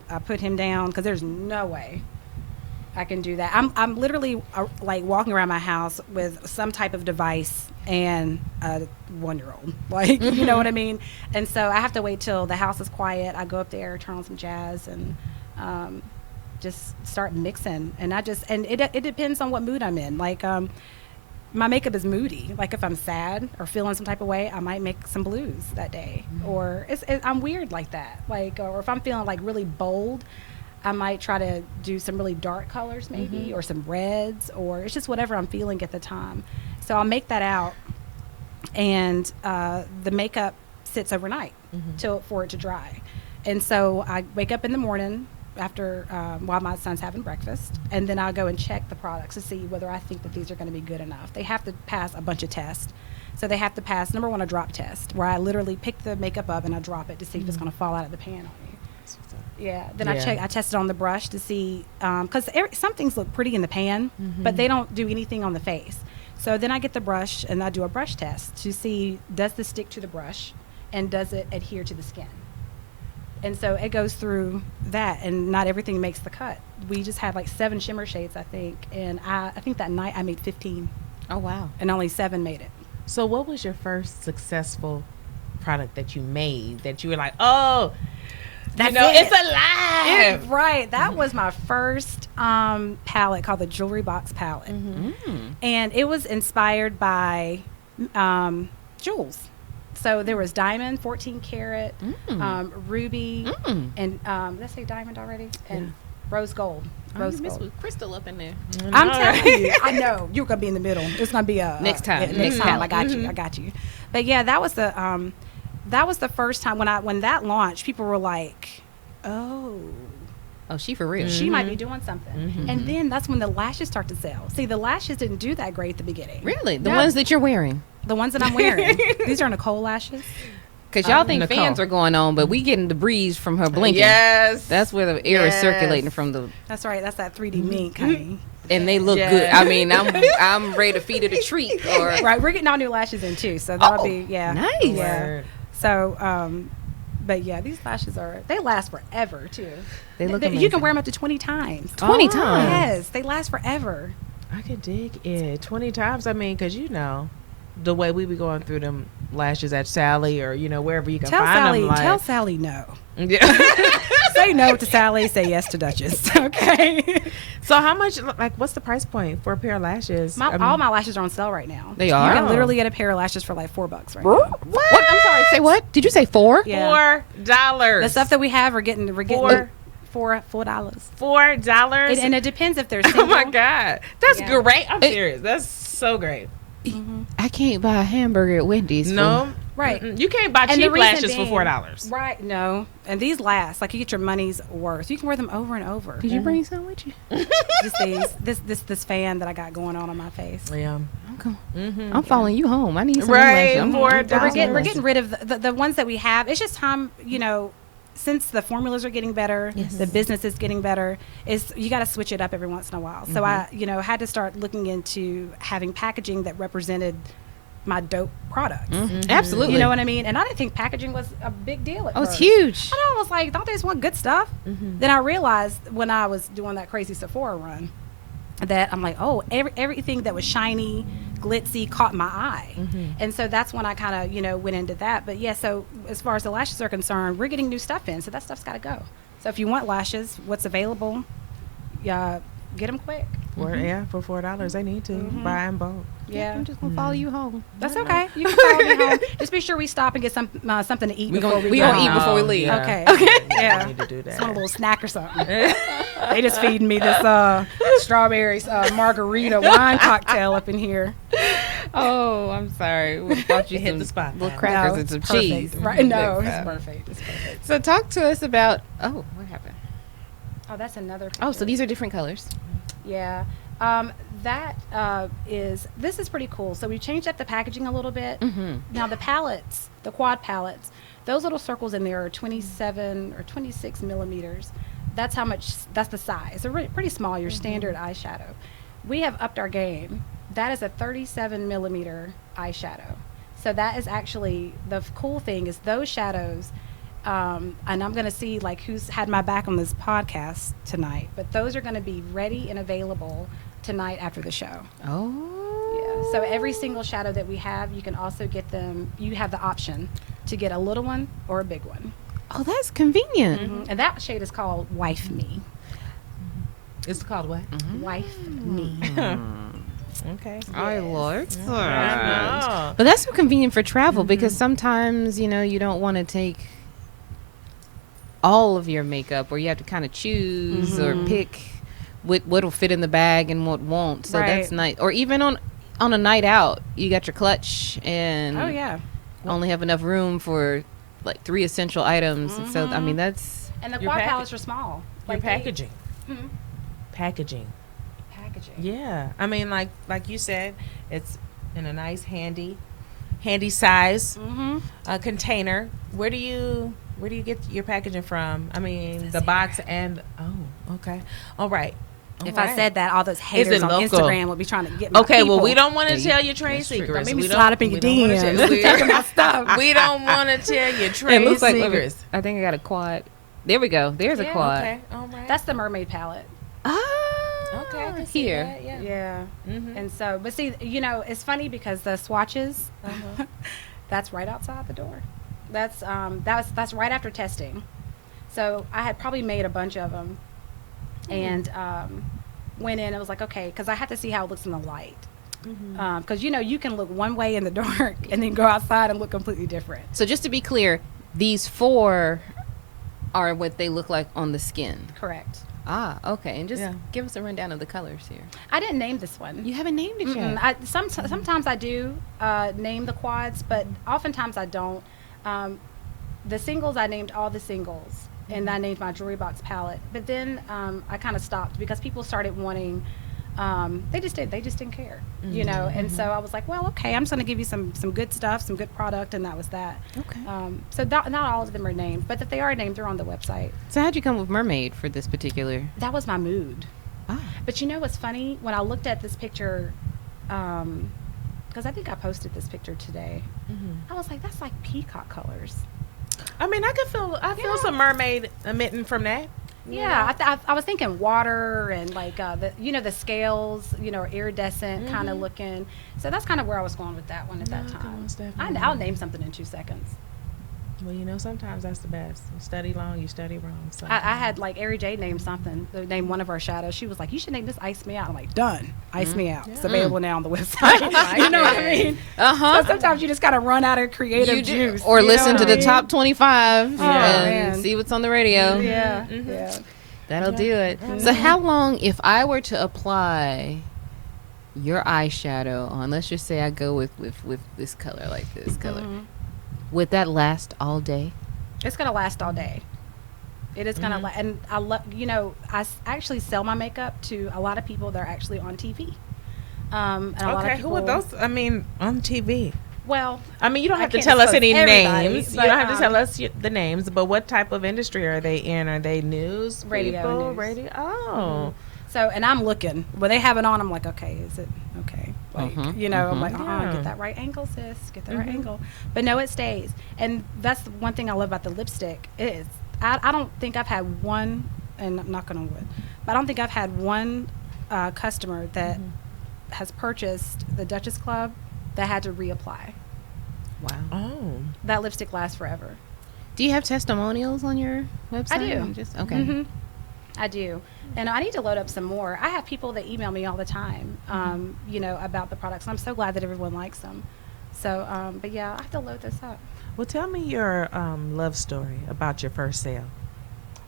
I put him down, because there's no way I can do that. I'm literally like walking around my house with some type of device and a 1-year-old, like you know what I mean. And so I have to wait till the house is quiet. I go up there, turn on some jazz, and just start mixing. And it depends on what mood I'm in. Like my makeup is moody. Like if I'm sad or feeling some type of way, I might make some blues that day. Or I'm weird like that. Like, or if I'm feeling like really bold, I might try to do some really dark colors maybe, or some reds, or it's just whatever I'm feeling at the time. So I'll make that out, and the makeup sits overnight for it to dry. And so I wake up in the morning after while my son's having breakfast, and then I'll go and check the products to see whether I think that these are going to be good enough. They have to pass a bunch of tests. So they have to pass, number one, a drop test, where I literally pick the makeup up and I drop it to see if it's going to fall out of the pan on me. Yeah. Then I test it on the brush to see, because some things look pretty in the pan, but they don't do anything on the face. So then I get the brush and I do a brush test to see, does this stick to the brush and does it adhere to the skin? And so it goes through that, and not everything makes the cut. We just had like 7 shimmer shades, I think, and I think that night I made 15. Oh, wow. And only 7 made it. So what was your first successful product that you made that you were like, oh, That's it's alive? Right. That was my first palette called the Jewelry Box palette. And it was inspired by jewels. So there was diamond, 14 karat, ruby, and did I say diamond already? And rose gold. Rose gold. With crystal up in there. I'm telling you, I know you're gonna be in the middle. It's gonna be a next time. Next time, I got you. I got you. But yeah, that was the first time when that launched. People were like, "Oh, she for real. she might be doing something." And then that's when the lashes start to sell. See, the lashes didn't do that great at the beginning. Really, the ones that you're wearing. The ones that I'm wearing. These are Nicole lashes. Because y'all think Nicole. fans are going on, but we getting the breeze from her blinking. Yes. That's where the air is circulating from the. That's right. That's that 3D mink, honey. And they look Yes. good. I mean, I'm ready to feed it a treat. Or Right. We're getting all new lashes in too, so that'll be nice. Yeah. Word. So, but yeah, these lashes they last forever too. They look You amazing. can wear them up to 20 times. 20 times. Yes, they last forever. I could dig it 20 times. I mean, because the way we be going through them lashes at Sally or wherever you can Tell find Sally. them. Like, Tell Sally no. Yeah. Say no to Sally. Say yes to Duchess. Okay. So how much? Like, what's the price point for a pair of lashes? All my lashes are on sale right now. They You are? can literally get a pair of lashes for like $4 right now. What? I'm sorry. Say what? Did you say 4? Yeah. $4. The stuff that we have, we're getting $4. $4. And it depends if they're single. Oh my God, that's Yeah. great. I'm serious. That's so great. I can't buy a hamburger at Wendy's. No, Right. You can't buy And the cheap reason lashes for being- $4. Right. No. And these last. Like you get your money's worth. You can wear them over and over. Did you bring some with you? Just this fan that I got going on my face. Yeah. I'm following you home. I need some Right, lashes. $4. We're getting rid of the ones that we have. It's just time, since the formulas are getting better, the business is getting better, you got to switch it up every once in a while. So I, had to start looking into having packaging that represented my dope products. Absolutely. You know what I mean? And I didn't think packaging was a big deal at Oh, it's first. huge. I was like, don't they just want good stuff? Then I realized when I was doing that crazy Sephora run that I'm like, oh, everything that was shiny, glitzy caught my eye. And so that's when I kind of, went into that. But yeah, so as far as the lashes are concerned, we're getting new stuff in. So that stuff's got to go. So if you want lashes, what's available, get them quick. For $4, they need to buy in bulk. Yeah. I'm just going to follow you home. That's okay. You can follow me home. Just be sure we stop and get something to eat before we we go. gonna eat before we leave. Okay. Yeah. Yeah. Need to do that. Just want a little snack or something. They just feeding me this strawberry margarita wine cocktail up in here. Oh, I'm sorry. We bought you Hit some the spot. little now. crackers No, and some it's perfect. cheese. Right? No, Next it's time. perfect. It's perfect. So talk to us about. Oh, what happened? Oh, that's another. Oh, so picture. these are different colors. Yeah. This is pretty cool. So we changed up the packaging a little bit. Now the palettes, the quad palettes, those little circles in there are 27 or 26 millimeters. That's the size. They're pretty small, your standard eyeshadow. We have upped our game. That is a 37 millimeter eyeshadow. So that is actually, the cool thing is those shadows, and I'm going to see like who's had my back on this podcast tonight, but those are going to be ready and available tonight after the show. Oh. Yeah. So every single shadow that we have, you can also get them, you have the option to get a little one or a big one. Oh, that's convenient. And that shade is called Wife Me. It's called what? Wife Me. Okay. I like I that. know. But that's so convenient for travel because sometimes, you don't want to take all of your makeup, or you have to kind of choose or pick what'll fit in the bag and what won't. So that's Right. nice. Or even on a night out, you got your clutch and Oh yeah. only have enough room for like 3 essential items. And so, I mean, that's And the Your quad package- palettes are small. Your Like packaging. Mhm. Packaging. Packaging. Yeah. I mean, like you said, it's in a nice, handy size container. Where do you get your packaging from? I mean, the box and okay. All right. If I said that, all those it haters on local? Instagram would be trying to get my Okay, well, people. we don't want to Yeah, tell your trade that's true. secrets. Don't make me We slide up in your we don't wanna DMs. Taking my stuff. we don't want to tell your trade it looks like secrets. I think I got a quad. There we go. There's a Yeah, quad. Okay, all right. That's the mermaid palette. okay. I can see Here. that, yeah. Yeah. Mhm. And so, but see, it's funny because the swatches, that's right outside the door. That's right after testing. So I had probably made a bunch of them, and went in and was like, okay, because I had to see how it looks in the light. Because you can look one way in the dark and then go outside and look completely different. So just to be clear, these 4 are what they look like on the skin. Correct. Ah, okay. And just Yeah. give us a rundown of the colors here. I didn't name this one. You haven't named it yet. Sometimes I do name the quads, but oftentimes I don't. The singles, I named all the singles, and I named my jewelry box palette. But then I kind of stopped because people started wanting. They just didn't care, And so I was like, well, okay, I'm just going to give you some good stuff, some good product, and that was that. Okay. So not all of them are named, but if they are named, they're on the website. So how'd you come with mermaid for this particular? That was my mood. Ah. But what's funny? When I looked at this picture, because I think I posted this picture today, I was like, that's like peacock colors. I mean, I feel Yeah. some mermaid emitting from that. Yeah, I was thinking water and like the scales, are iridescent kind of looking. So that's kind of where I was going with that one at that Yeah, time. most definitely. I'll name something in 2 seconds. Well, sometimes that's the best. You study long, you study wrong. I had like Ari J name something. Name one of our shadows. She was like, "You should name this Ice Me Out." I'm like, "Done. Ice Me Out." It's available now on the website. You know what I mean? So sometimes you just gotta run out of creative juice, or you know listen what to I the mean? top 25 and man. see what's on the radio. Yeah, Mm-hmm. yeah. That'll do it. So how long, if I were to apply your eyeshadow on, let's just say I go with this color, like this color, would that last all day? It's gonna last all day. It is gonna, and I love. I actually sell my makeup to a lot of people that are actually on TV. And a lot of Okay, people, who are those? I mean, on TV. Well, I mean, you don't I have to can't tell us disclose any everybody, names. You but, don't have to tell us the names, but what type of industry are they in? Are they news Radio, people? news. Radio. Oh. so and I'm looking when they have it on. I'm like, okay, is it okay? Like, I'm like, Yeah. get that right angle, sis. Get that right angle. But no, it stays. And that's the one thing I love about the lipstick is I don't think I've had one, and I'm not gonna wood, but I don't think I've had one customer that has purchased the Duchess Club that had to reapply. Wow. Oh. That lipstick lasts forever. Do you have testimonials on your website? I do. Okay. I do. And I need to load up some more. I have people that email me all the time, about the products. I'm so glad that everyone likes them. So, but yeah, I have to load this up. Well, tell me your love story about your first sale.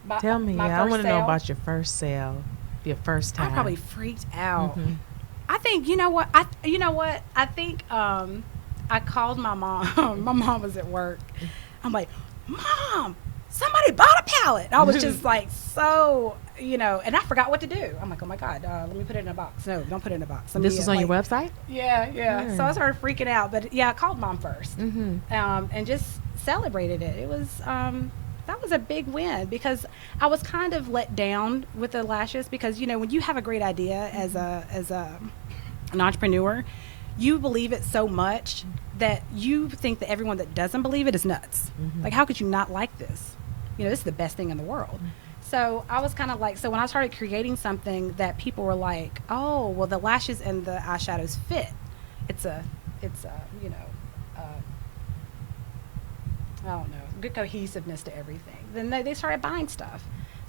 My- Tell me. my I first want to know sale? about your first sale, your first I time. probably freaked out. Mhm. I think I think I called my mom. My mom was at work. I'm like, Mom, somebody bought a palette. I was just like so, and I forgot what to do. I'm like, oh my God, let me put it in a box. No, don't put it in a box. This was on your website? Yeah. So I started freaking out, but yeah, I called Mom first, Mm-hmm. and just celebrated it. It was that was a big win because I was kind of let down with the lashes because when you have a great idea as an entrepreneur, you believe it so much that you think that everyone that doesn't believe it is nuts. Like, how could you not like this? This is the best thing in the world. So I was kind of like, so when I started creating something that people were like, oh, well, the lashes and the eyeshadows fit. It's a I don't know, good cohesiveness to everything. Then they started buying stuff.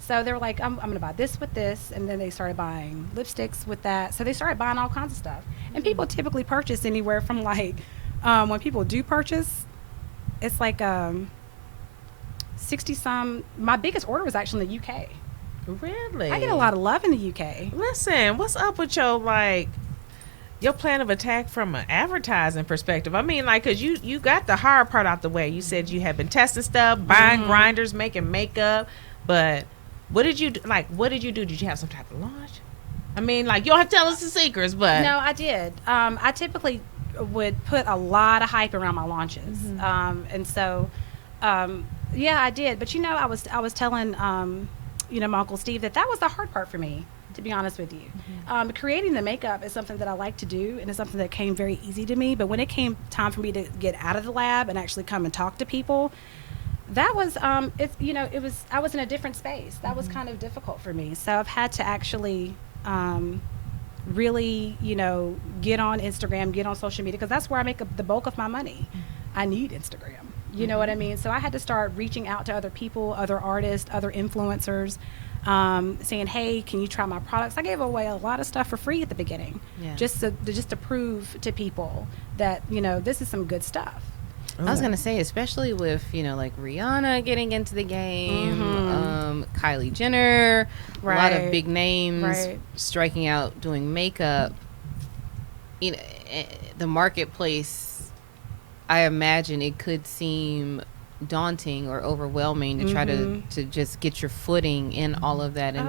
So they were like, I'm going to buy this with this. And then they started buying lipsticks with that. So they started buying all kinds of stuff. And people typically purchase anywhere from like, when people do purchase, it's like 60 some. My biggest order was actually in the UK. Really? I get a lot of love in the UK. Listen, what's up with your plan of attack from an advertising perspective? I mean, like, because you got the hard part out the way. You said you had been testing stuff, buying grinders, making makeup, but what did you do? What did you do? Did you have some type of launch? I mean, like, you don't have to tell us the secrets, but No, I did. I typically would put a lot of hype around my launches, and so yeah, I did. But I was telling my Uncle Steve that was the hard part for me, to be honest with you. Creating the makeup is something that I like to do, and it's something that came very easy to me. But when it came time for me to get out of the lab and actually come and talk to people, that was I was in a different space. That was kind of difficult for me. So I've had to actually really get on Instagram, get on social media, because that's where I make the bulk of my money. I need Instagram. You know what I mean? So I had to start reaching out to other people, other artists, other influencers, saying, hey, can you try my products? I gave away a lot of stuff for free at the beginning, just to prove to people that, this is some good stuff. I was gonna say, especially with like Rihanna getting into the game, Kylie Jenner, a lot of big names striking out doing makeup. The marketplace, I imagine it could seem daunting or overwhelming to try to just get your footing in all of that, and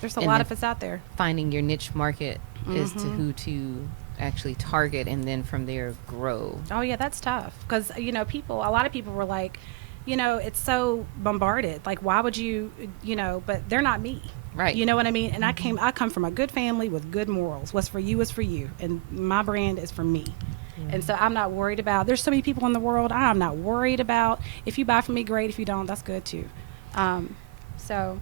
there's a lot of us out there. Finding your niche market as to who to actually target, and then from there grow. Oh yeah, that's tough, because a lot of people were like, it's so bombarded, like, why would you, but they're not me, right? You know what I mean? And I come from a good family with good morals. What's for you is for you, and my brand is for me. And so I'm not worried about, there's so many people in the world, I'm not worried about. If you buy from me, great. If you don't, that's good too. So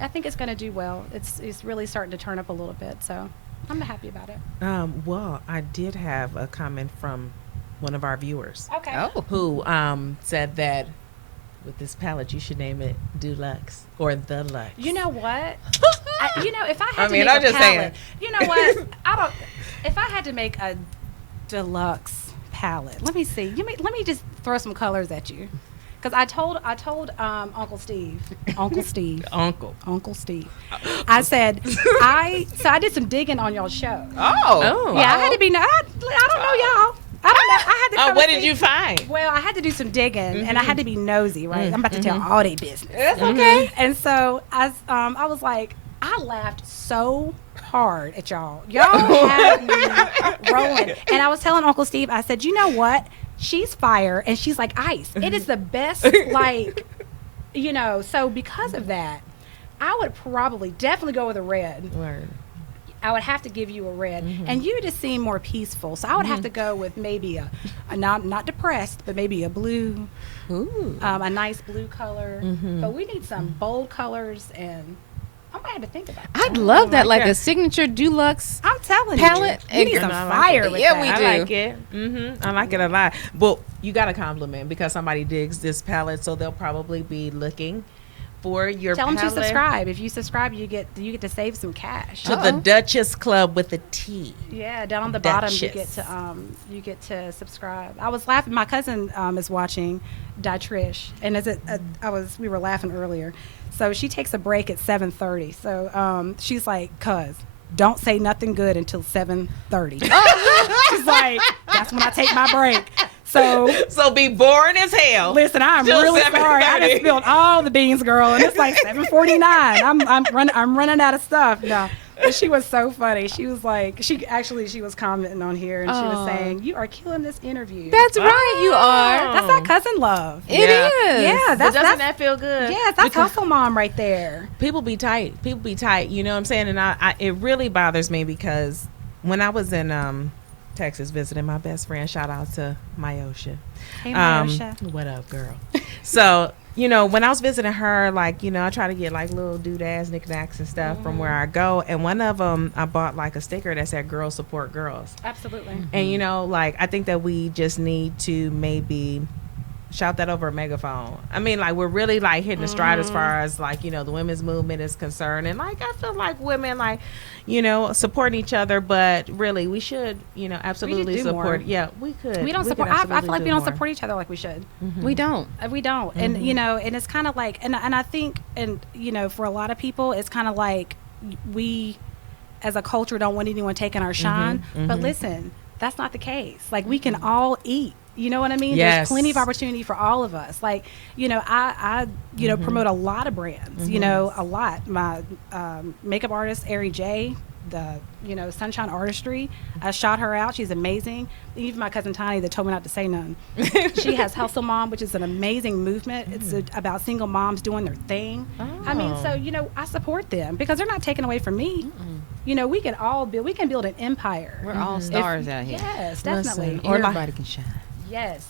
I think it's going to do well. It's really starting to turn up a little bit, so I'm happy about it. Well, I did have a comment from one of our viewers. Okay. Oh. Who said that with this palette, you should name it DEUXLUXE or the Luxe. You know what? If I had to make I'm a just palette, saying. you know what? If I had to make a deluxe palette, let me see. Let me just throw some colors at you, because I told Uncle Steve, I said I did some digging on y'all's show. Oh. Yeah, I had to be. I don't know y'all. I don't know. I had to. Come What and did see. you find? Well, I had to do some digging, and I had to be nosy, right? I'm about to tell all they business. It's okay. And so I was like, I laughed so hard at y'all. Y'all had me rolling. And I was telling Uncle Steve, I said, you know what? She's fire, and she's like ice. It is the best, so because of that, I would definitely go with a red. Word. I would have to give you a red, and you just seem more peaceful. So I would have to go with maybe a not depressed, but maybe a blue, a nice blue color. But we need some bold colors, and I'm gonna have to think about it. I'd love that, like a signature DEUXLUXE I'm telling palette. you, we need some fire with Yeah, that. we I do. like it. I like it a lot. But you got a compliment because somebody digs this palette, so they'll probably be looking for your Tell them palette. to subscribe. If you subscribe, you get to save some cash. To the Duchess Club with a T. Yeah, down on the bottom Duchess. you get to subscribe. I was laughing. My cousin is watching Trish, and we were laughing earlier. So she takes a break at 7:30. So she's like, "Cuz, don't say nothing good until 7:30." She's like, "That's when I take my break." So be boring as hell. listen, I'm Till really sorry. I 7:30. just spilled all the beans, girl, and it's like 7:49. I'm running out of stuff. No. But she was so funny. She was like, she was commenting on here, and she was saying, "You are killing this interview." That's right, you are. That's that cousin love. It is. Yeah, But that's doesn't that feel good? yes, that's Because hustle mom right there. people be tight. You know what I'm saying? And I it really bothers me because when I was in Texas visiting my best friend, shout out to Myosha. Hey, Marsha. What up, girl? So, when I was visiting her, I try to get little doodads, knickknacks and stuff from where I go. And one of them, I bought a sticker that said "Girls Support Girls." Absolutely. And I think that we just need to maybe shout that over a megaphone. I mean, like, we're really like hitting the stride as far as like, you know, the women's movement is concerned. And like, I feel like women, like, you know, supporting each other, but really we should, you know, absolutely do more. support. Yeah, we could. We don't could support. I feel absolutely like we do don't more. support each other like we should. We don't. We don't. And you know, and it's kind of like, and I think, and you know, for a lot of people, it's kind of like we, as a culture, don't want anyone taking our shine. But listen, that's not the case. Like, we can all eat. You know what I mean? Yes. There's plenty of opportunity for all of us. Like, you know, I you know, promote a lot of brands, you know, a lot. My makeup artist, Ari J, the, you know, Sunshine Artistry, I shot her out. She's amazing. Even my cousin Tiny that told me not to say none. She has Hustle Mom, which is an amazing movement. It's about single moms doing their thing. I mean, so, you know, I support them because they're not taking away from me. You know, we can all build, we can build an empire. We're all stars out here. Yes, definitely. Listen, or like- Everybody can shine. Yes.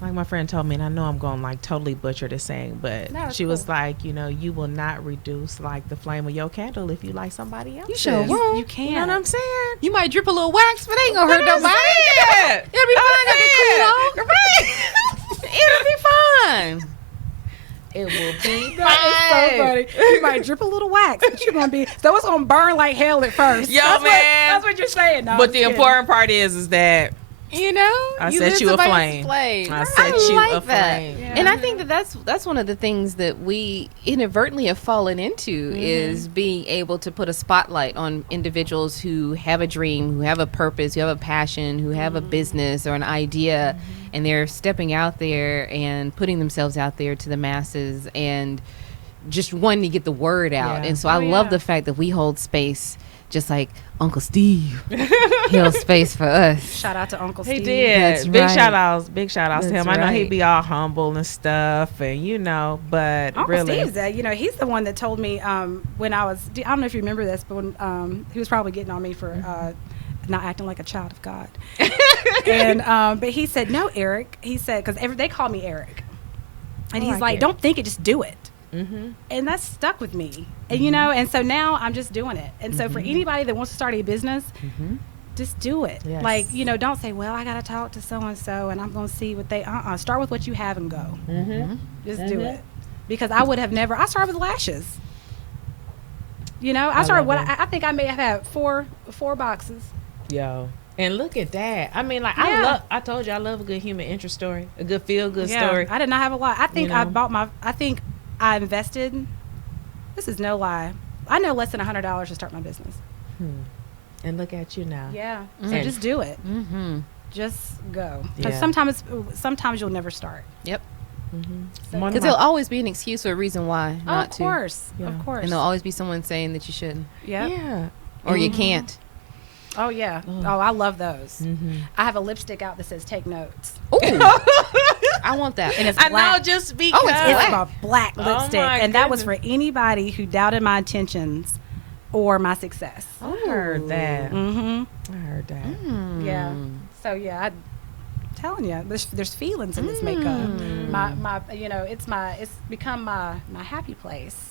Like my friend told me, and I know I'm going to like totally butcher this saying, but No, it's she was cool. like, you know, you will not reduce like the flame of your candle if you like somebody else. You sure won't. You can. You know what I'm saying? You might drip a little wax, but it ain't gonna hurt That's nobody. it. It'll be fine. That's It'll be fine. It will be That is so funny. You might drip a little wax, but you're gonna be so it's gonna burn like hell at first. Yo, that's man. that's what you're saying. No, But I'm the kidding. important part is that You know, I you set lit you somebody aflame. else's flame. I set you like that. aflame. Yeah. And I think that that's one of the things that we inadvertently have fallen into is being able to put a spotlight on individuals who have a dream, who have a purpose, who have a passion, who have a business or an idea, and they're stepping out there and putting themselves out there to the masses and just wanting to get the word out. Yeah. And so I Oh, love yeah. the fact that we hold space just like Uncle Steve held space for us. Shout out to Uncle He Steve. did. That's Big right. shout outs to That's him. I know he'd right. be all humble and stuff, and you know, but Uncle really, Steve's that, you know, he's the one that told me when I was, I don't know if you remember this, but when he was probably getting on me for not acting like a child of God. And but he said, no, Eric. He said, because they call me Eric. And I he's like like, it. don't think it, just do it. And that's stuck with me. And, you know, and so now I'm just doing it. And so for anybody that wants to start a business, just do it. Yes. Like, you know, don't say, well, I got to talk to so-and-so and I'm going to see what they, start with what you have and go. Just do it. Because I would have never, I started with lashes. You know, I started, love it. I think I may have had four boxes. yo, and look at that. I mean, like Yeah. I told you I love a good human interest story, a good feel good story. I did not have a lot. I think You know? I think I invested, this is no lie, I know less than $100 to start my business. And look at you now. Yeah. So And- just do it. Mm-hmm. Just go. Because Yeah. sometimes you'll never start. Yep. So- One of Because my- there'll always be an excuse or a reason why Oh, not of to. course. Yeah. Of course. And there'll always be someone saying that you shouldn't Yep. Yeah. or you can't. Oh, yeah. Ugh. Oh, I love those. Mm-hmm. I have a lipstick out that says take notes. Ooh, I want that. And it's I black. know, just because. It's a black Oh, lipstick. my And that was goodness. for anybody who doubted my intentions or my success. I heard that. Mm-hmm. I heard that. Yeah. So, yeah, I'm telling you, there's feelings in this makeup. My you know, it's become my happy place.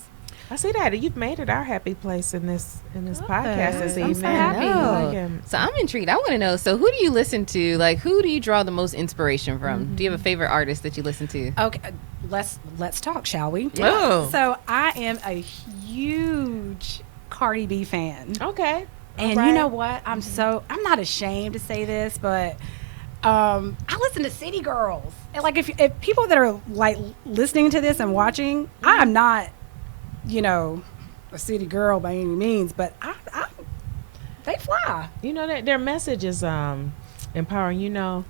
I see that you've made it our happy place in this podcast this I'm evening. so happy. I like it. So I'm intrigued. I want to know. So who do you listen to? Like, who do you draw the most inspiration from? Do you have a favorite artist that you listen to? Okay, let's talk, shall we? Oh. So I am a huge Cardi B fan. Okay. And Alright. you know what? I'm not ashamed to say this, but I listen to City Girls. And like if people that are like listening to this and watching, I am not, you know, a city girl by any means, but I they fly. You know that their message is empowering. You know,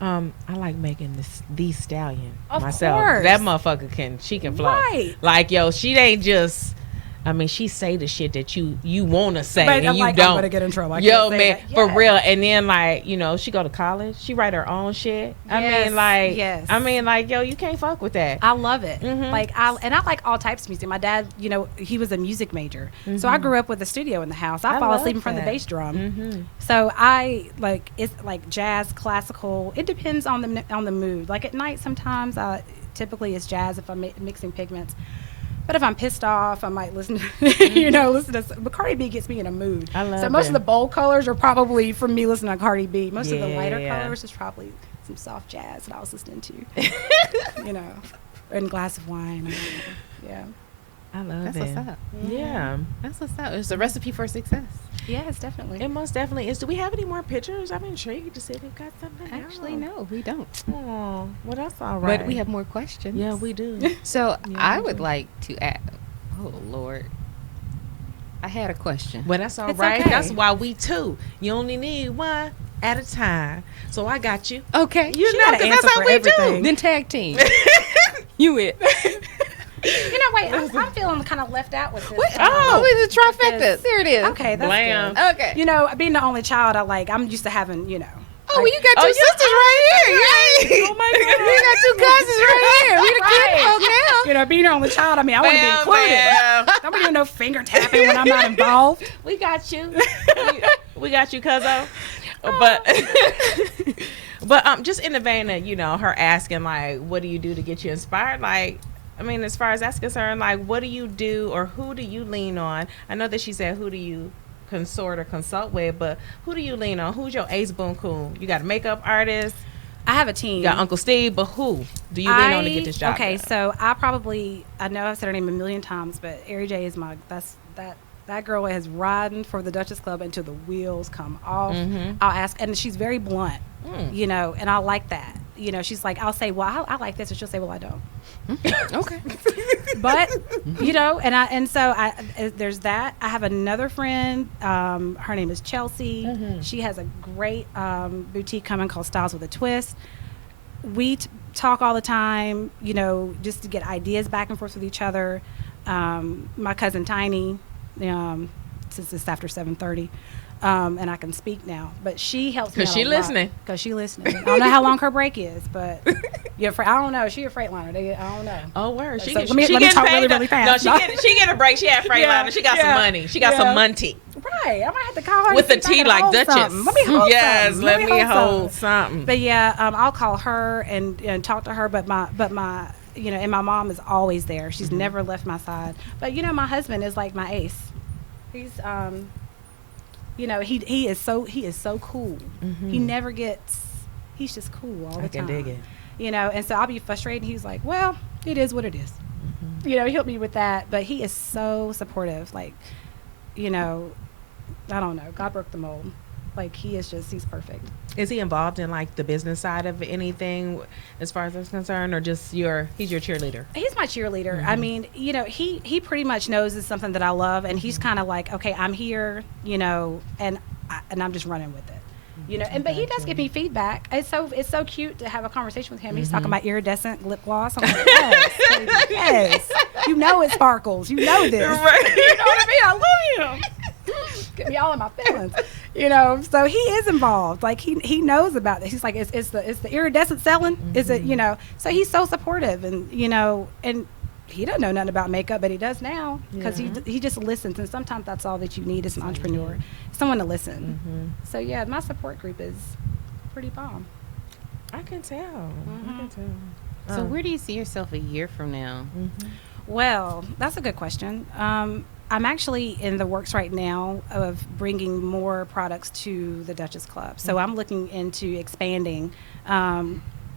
I like making these stallion Of myself. course. That motherfucker she can flow. Right. Like yo, she ain't just. I mean, she say the shit that you want to say, But and I'm you like, don't. I'm gonna get in trouble. I Yo, can't say man, that. for Yes. real. And then like, you know, she go to college. She write her own shit. I Yes, mean, like, yes. yo, you can't fuck with that. I love it. Mhm. Like I like all types of music. My dad, you know, he was a music major, so I grew up with a studio in the house. I fall love asleep in front of the that. bass drum. Mm-hmm. So I like it's like jazz, classical. It depends on the mood. Like at night, sometimes typically it's jazz if I'm mixing pigments. But if I'm pissed off, I might listen to, you know, but Cardi B gets me in a mood. I love so most it. of the bold colors are probably from me listening to Cardi B. Most of the lighter Yeah. colors is probably some soft jazz that I was listening to, you know, and a glass of wine. Yeah. I love That's it. what's up. Yeah. That's what's up. It's a recipe for success. Yes, definitely. It most definitely is. Do we have any more pictures? I'm intrigued to see if we've got something. Actually, else. no, we don't. Oh, well, that's all right. But we have more questions. Yeah, we do. So Yeah, I we would do. like to add. Oh Lord, I had a question. Well, that's all It's right. okay. That's why we two. You only need one at a time. So I got you. Okay, You She know, got an because that's answer how for we everything. then tag team. You it? You know, wait, I'm feeling kind of left out with this. What? Oh. Oh, it's a trifecta. Because- There it is. Okay, that's Blam. good. Okay. You know, being the only child, I'm used to having, you know. Oh, well, you got two sisters right here. Yay. Oh, my God. You got two cousins right here. We the Right. kid folk now. You know, being the only child, I want to be included. Don't be doing no finger tapping when I'm not involved. We got you. we got you, cuzzo. But just in the vein of, you know, her asking, like, what do you do to get you inspired? Like, I mean, as far as that's concerned, like, what do you do or who do you lean on? I know that she said, who do you consort or consult with, but who do you lean on? Who's your ace boon coon? You got a makeup artist, I have a team. you got Uncle Steve, but who do you lean on to get this job Okay, done? so I know I've said her name a million times, but Ari J is that girl is riding for the Duchess Club until the wheels come off. Mhm. I'll ask, and she's very blunt, Mm. you know, and I like that. You know, she's like, I'll say, well, I like this, and she'll say, well, I don't. Okay. But you know, there's that. I have another friend. Her name is Chelsea. Mhm. She has a great boutique coming called Styles with a Twist. We talk all the time, you know, just to get ideas back and forth with each other. My cousin Tiny, since it's after 7:30. And I can speak now, but she helps me. Cause she listening. Because she listening. I don't know how long her break is, but I don't know. She a Freightliner. I don't know. Oh, word. So She, let she me getting talk paid really, to- really fast. No, she get a break. She had Freightliner. Yeah, She got yeah, some money. She got yeah. some money. Right. I might have to call her With to the see if I tea can like hold Duchess. something. Let me hold Yes, something. let me hold something. something. But yeah, I'll call her and talk to her. But my you know, and my mom is always there. She's never left my side. But you know, my husband is like my ace. He's you know, he is so cool. He never gets. He's just cool all the time. I can dig it. You know, and so I'll be frustrated. And he's like, "Well, it is what it is." You know, he helped me with that. But he is so supportive. Like, you know, I don't know. God broke the mold. Like he's perfect. Is he involved in like the business side of anything, as far as that's concerned, or just he's your cheerleader? He's my cheerleader. I mean, you know, he pretty much knows it's something that I love, and he's kind of like, okay, I'm here, you know, and I'm just running with it, you know. And but he does give me feedback. It's so cute to have a conversation with him. He's talking about iridescent lip gloss. I'm like, yes, baby, yes. You know it sparkles. You know this. Right. You know what I mean? I love him. Get me all in my feelings, you know. So he is involved. Like he knows about this. He's like, it's the iridescent selling. Is it, you know? So he's so supportive, and you know, and he doesn't know nothing about makeup, but he does now because he just listens. And sometimes that's all that you need as an entrepreneur, someone to listen. So yeah, my support group is pretty bomb. I can tell. I can tell. So where do you see yourself a year from now? Well, that's a good question. I'm actually in the works right now of bringing more products to the Duchess Club. So I'm looking into expanding,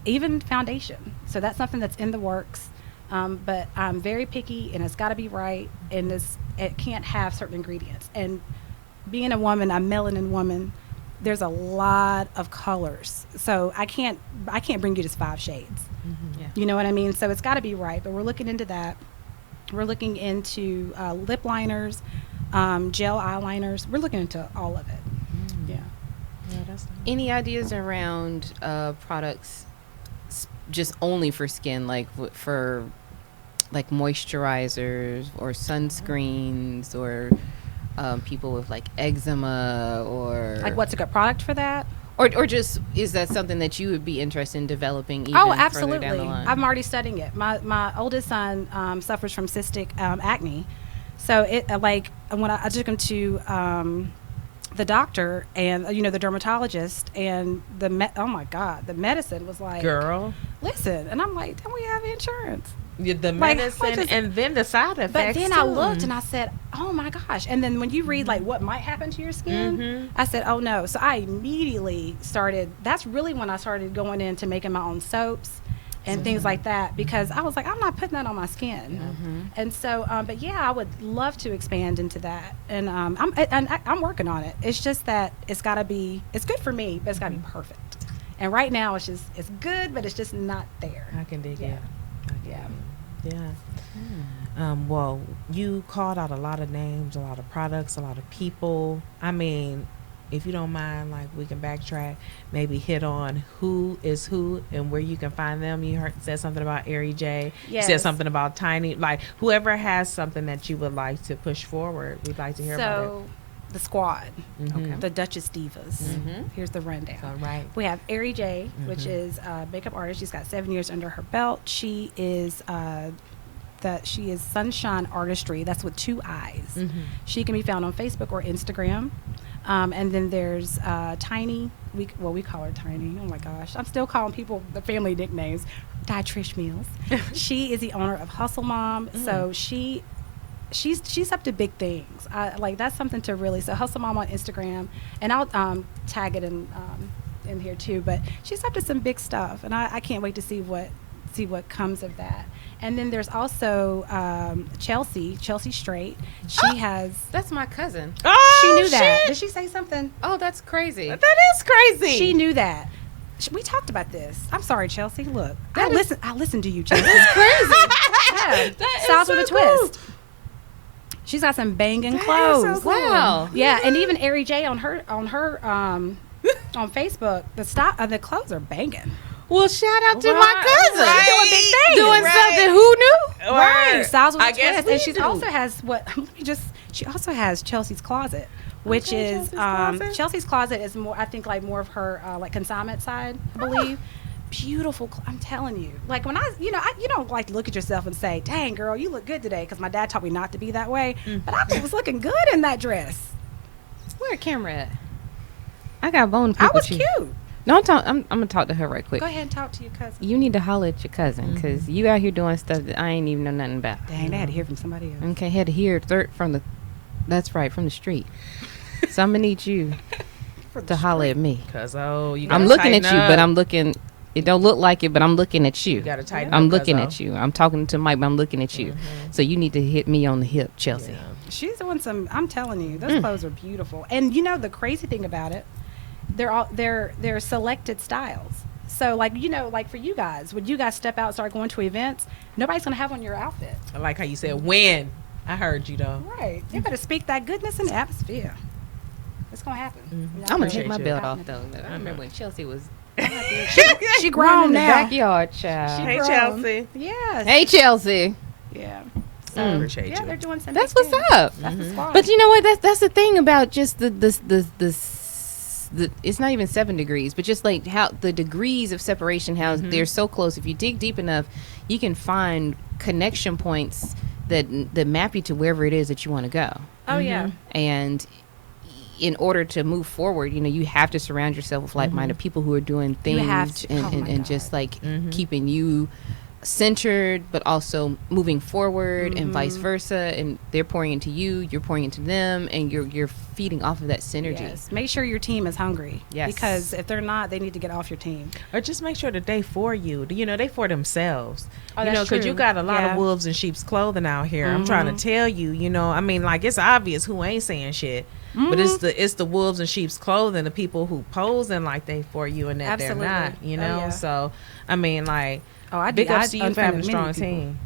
even foundation. So that's something that's in the works. But I'm very picky, and it's got to be right, and it can't have certain ingredients. And being a woman, a melanin woman, there's a lot of colors. So I can't bring you just 5 shades. Yeah. You know what I mean? So it's got to be right. But we're looking into that. We're looking into lip liners, gel eyeliners. We're looking into all of it. Yeah. Yeah, that's Any ideas around products just only for skin, like for like moisturizers or sunscreens or people with like eczema or Like what's a good product for that? or just is that something that you would be interested in developing even Oh, further absolutely. down the line? I'm already studying it. My oldest son suffers from cystic acne. So it like when I took him to the doctor and you know the dermatologist and oh my God, the medicine was like, girl. listen, and I'm like, don't we have insurance? Yeah, the Like, medicine and then the side effects. But then I too. looked and I said, oh my gosh. And then when you read like what might happen to your skin, I said, oh no. So I immediately started, that's really when I started going into making my own soaps and things like that, because I was like, I'm not putting that on my skin. And so, but yeah, I would love to expand into that. And I'm working on it. It's just that it's gotta be, it's good for me, but it's gotta be perfect. And right now it's just, it's good, but it's just not there. I can dig Yeah. it. Yeah. Yeah. Well, you called out a lot of names, a lot of products, a lot of people. I mean, if you don't mind, like, we can backtrack, maybe hit on who is who and where you can find them. You said something about Ari J. You said Yes. something about Tiny. Like, whoever has something that you would like to push forward, we'd like to hear about it. So the squad, Mhm. the Duchess Divas. Here's the rundown. All right. We have Ari J, which is a makeup artist. She's got 7 years under her belt. She is she is Sunshine Artistry. That's with 2 eyes. She can be found on Facebook or Instagram. And then there's Tiny. We call her Tiny. Oh my gosh, I'm still calling people the family nicknames. Trish Mills. She is the owner of Hustle Mom. So she's up to big things. Like, that's something to really. So Hustle Mom on Instagram, and I'll tag it in here too. But she's up to some big stuff, and I can't wait to see what comes of that. And then there's also Chelsea Straight. She has. That's my cousin. Oh, She knew that. shit. Did she say something? Oh, that's crazy. That is crazy. She knew that. We talked about this. I'm sorry, Chelsea. Look, I listened to you, Chelsea. Crazy. Yeah. That is Styles so with a cool. twist. She's got some banging That is clothes. so cool. Wow. Yeah, and even Ari J on her on Facebook, the clothes are banging. Well, shout out to Right, my cousin. right. Doing big things. Doing Right. something. Who knew? Right, Styles with I a guess twist, we and she do. also has she also has Chelsea's Closet, which Okay, is Chelsea's Closet. Chelsea's Closet is more, I think, like more of her like consignment side, I believe. Beautiful, I'm telling you. Like, when you don't like to look at yourself and say, "Dang, girl, you look good today," because my dad taught me not to be that way. But I was looking good in that dress. Where a camera at? I got bone. I was cute. No, I'm gonna talk to her right quick. Go ahead and talk to your cousin. You need to holler at your cousin because you out here doing stuff that I ain't even know nothing about. Dang, they had to hear from somebody else. Okay, had to hear that's right, from the street. So I'm gonna need you to holler at me. Cause you. I'm gotta looking at tighten you, but up. I'm looking. It don't look like it, but I'm looking at you. You gotta tighten I'm up, looking cuzzo. at you. I'm talking to Mike, but I'm looking at you. So you need to hit me on the hip, Chelsea. Yeah. She's doing some. I'm telling you, those clothes are beautiful. And you know the crazy thing about it, they're selected styles. So, like, like for you guys, when you guys step out and start going to events, nobody's gonna have on your outfit. I like how you said when. I heard you though. Right. You better speak that goodness in the atmosphere. It's gonna happen. I'm gonna Appreciate take my you. belt off though. I remember when Chelsea was She grown grown in the now. backyard, child. Hey grown. Chelsea. Yes. Hey Chelsea. Yeah. Appreciate Yeah, you. they're doing some. That's big what's things. up. That's the squad. But you know what? That's the thing about just the it's not even 7 degrees, but just like how the degrees of separation, how they're so close. If you dig deep enough, you can find connection points that map you to wherever it is that you want to go. Oh yeah. And in order to move forward, you have to surround yourself with like-minded people who are doing things have to. and, Oh and, my and God. just like keeping you centered, but also moving forward and vice versa. And they're pouring into you, you're pouring into them, and you're feeding off of that synergy. Yes. Make sure your team is hungry. Yes. Because if they're not, they need to get off your team. Or just make sure that they for you. They for themselves. Oh, Because that's you true. got a lot Yeah. of wolves in sheep's clothing out here. I'm trying to tell you. I mean, like, it's obvious who ain't saying shit. But it's the wolves in sheep's clothing, the people who posing like they for you and that Absolutely. they're not. Oh, yeah. So I mean, like, Oh, I big did. ups to you for having a unfriended strong many people. team.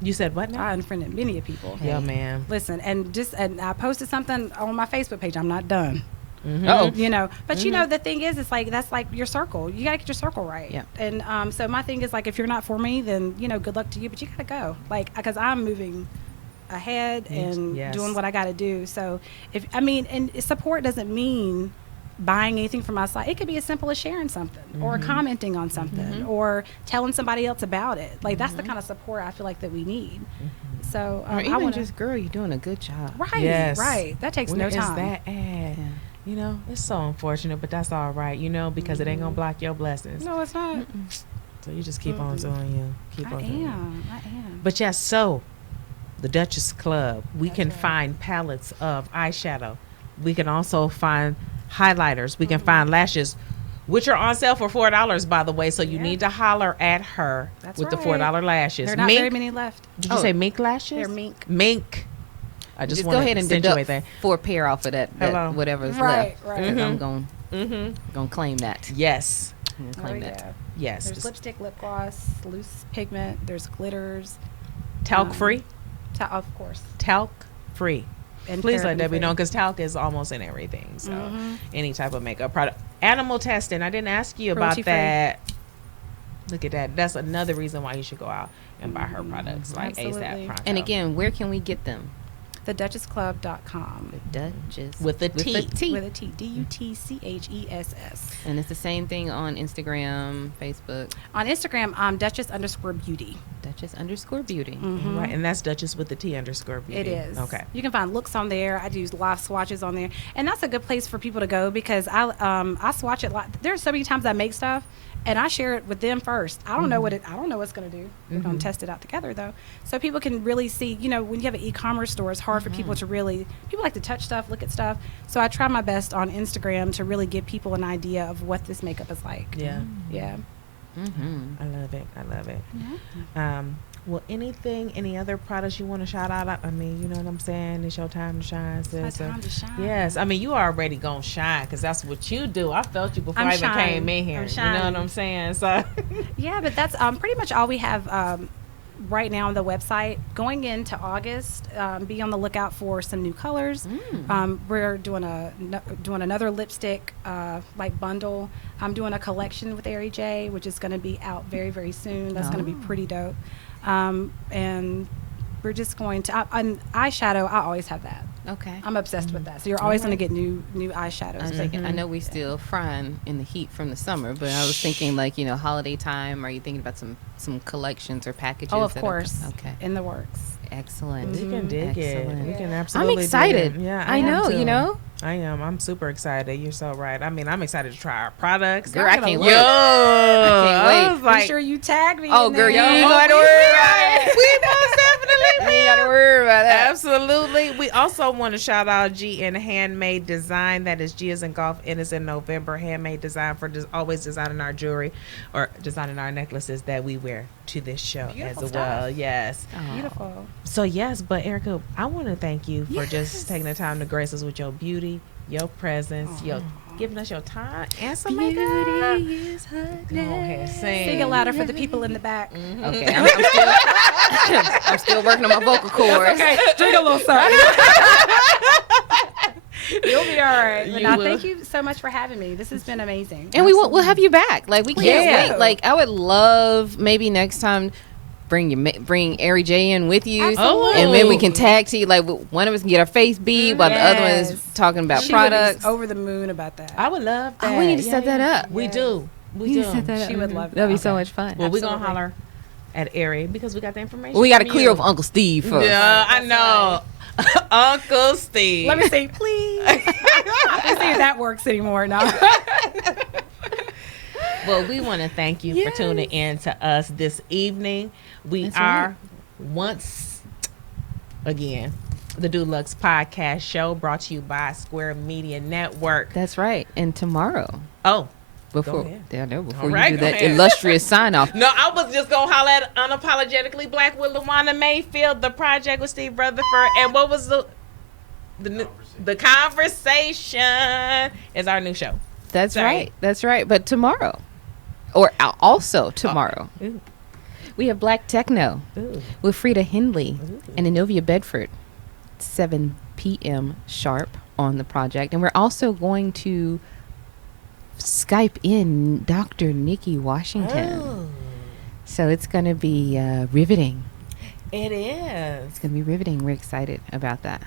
You said what now? I unfriended many of people. Yeah, man. Listen, and I posted something on my Facebook page. I'm not done. Oh, But the thing is, it's like that's like your circle. You gotta get your circle right. Yeah. And so my thing is, like, if you're not for me, then good luck to you. But you gotta go, like, because I'm moving ahead and Yes. doing what I gotta do. So and support doesn't mean buying anything from my site. It could be as simple as sharing something or commenting on something or telling somebody else about it. Like, that's the kind of support I feel like that we need. So or I even want just, girl, you're doing a good job. right, Yes. right. That takes Where no is time. that at? It's so unfortunate, but that's all right, because it ain't gonna block your blessings. No, it's not. So you just keep on doing you. Keep I on doing you. am. But yes, so the Duchess Club, we can find palettes of eyeshadow. We can also find highlighters. We can find lashes, which are on sale for $4, by the way. So you need to holler at her That's with the right. $4 lashes. There are not very many left. Did you say mink lashes? They're mink. Mink. I just Just want go to ahead and accentuate deduct that. 4 pair off of that Hello. whatever's Right, left. right. 'Cause I'm going Mm-hmm. to claim that. Yes. I'm gonna Oh, claim yeah. that. Yes. There's lipstick, lip gloss, loose pigment. There's glitters. Talc free. Of course. Talc free. And Please let Debbie paraben-free. know, because talc is almost in everything. So Mhm. any type of makeup product. Animal testing. I didn't ask you about Cruelty-free. that. Look at that. That's another reason why you should go out and buy her products like Absolutely. ASAP pronto. And again, where can we get them? TheDuchessClub.com. The Duchess. With a T. With a T. With a T. DUTCHESS. And it's the same thing on Instagram, Facebook. On Instagram, I'm Duchess_beauty. Duchess_beauty. Mhm. Right, and that's Duchess with the T_beauty. It is. Okay. You can find looks on there. I do live swatches on there, and that's a good place for people to go because I swatch it. There's so many times I make stuff, and I share it with them first. I don't know what I don't know what's gonna do. We're gonna test it out together though, so people can really see. You know, when you have an e-commerce store, it's hard for people to really. People like to touch stuff, look at stuff. So I try my best on Instagram to really give people an idea of what this makeup is like. Yeah. Yeah. Mm-hmm. I love it. I love it. Well, any other products you want to shout out? I mean, you know what I'm saying? It's your time to shine, sis. My time to shine. Yes. I mean, you already gonna shine because that's what you do. I felt you before I'm I even shining. came in here. I'm You know what shining. I'm saying? So. Yeah, but that's pretty much all we have right now on the website. Going into August, be on the lookout for some new colors. We're doing another lipstick like bundle. I'm doing a collection with Ari J, which is going to be out very, very soon. That's going to be pretty dope. And we're just going to eyeshadow. I always have that. Okay. I'm obsessed with that. So you're always going to get new eyeshadows. I was thinking, I know we still frying in the heat from the summer, but I was thinking like, holiday time. Are you thinking about some collections or packages? Oh, of that are- course. Okay. In the works. Excellent. We can dig it. Excellent. We can Yeah. absolutely. I'm excited. dig it. Yeah, I am know, too. I am. I'm super excited. You're so right. I mean, I'm excited to try our products. Girl, I can't Yo, wait. can't wait. I was like, Be sure you tag me. Oh, in girl, there. you ain't got to worry about it. We most definitely You ain't got to worry about that. Absolutely. We also want to shout out G in Handmade Design. That is G as in golf, N is in November. Handmade Design for always designing our jewelry or designing our necklaces that we wear to this show Beautiful as well. stuff. Yes. Beautiful. So yes, but Erica, I want to thank you for just taking the time to grace us with your beauty, your presence, your giving us your time and some makeup. is her Go ahead, sing. Sing it louder for the people in the back. Okay, I'm still working on my vocal cords. Okay, drink a little something. You'll be all right. But You now, will. thank you so much for having me. This has been amazing. And we'll have you back. Like we can't Yeah. wait. Like I would love maybe next time bring Ari J in with you, Absolutely. and then we can tag team. Like one of us can get our face beat while the other one is Yes. talking about She would be products. over the moon about that. I would love that. Oh, we need to set that up. We Yes. do. We We do. need to set that up. She would love that. That'd be so Okay. much fun. Well, we're going to Absolutely. holler at Ari because we got the information. Well, we got to from clear you. with Uncle Steve first. Yeah, I know. Uncle Steve. Let me see, please. Let's see if that works anymore. No. Well, we want to thank you for tuning in to us this evening. We That's are right. once again the DEUXLUXE podcast show brought to you by Square Media Network. That's right. And tomorrow, Oh, before ahead. yeah, no, before All you right, do go that ahead. illustrious sign off. no, I was just going to holler at Unapologetically Black with LaWanda Mayfield, The Project with Steve Rutherford, and what was the conversation is our new show. That's Sorry. right. That's right. But tomorrow, or also tomorrow, Ooh, we have Black Techno ooh, with Frida Hindley ooh. and Inovia Bedford, 7 p.m. sharp on the project. And we're also going to Skype in Dr. Nikki Washington. Oh, So it's going to be riveting. it is. It's going to be riveting. We're excited about that.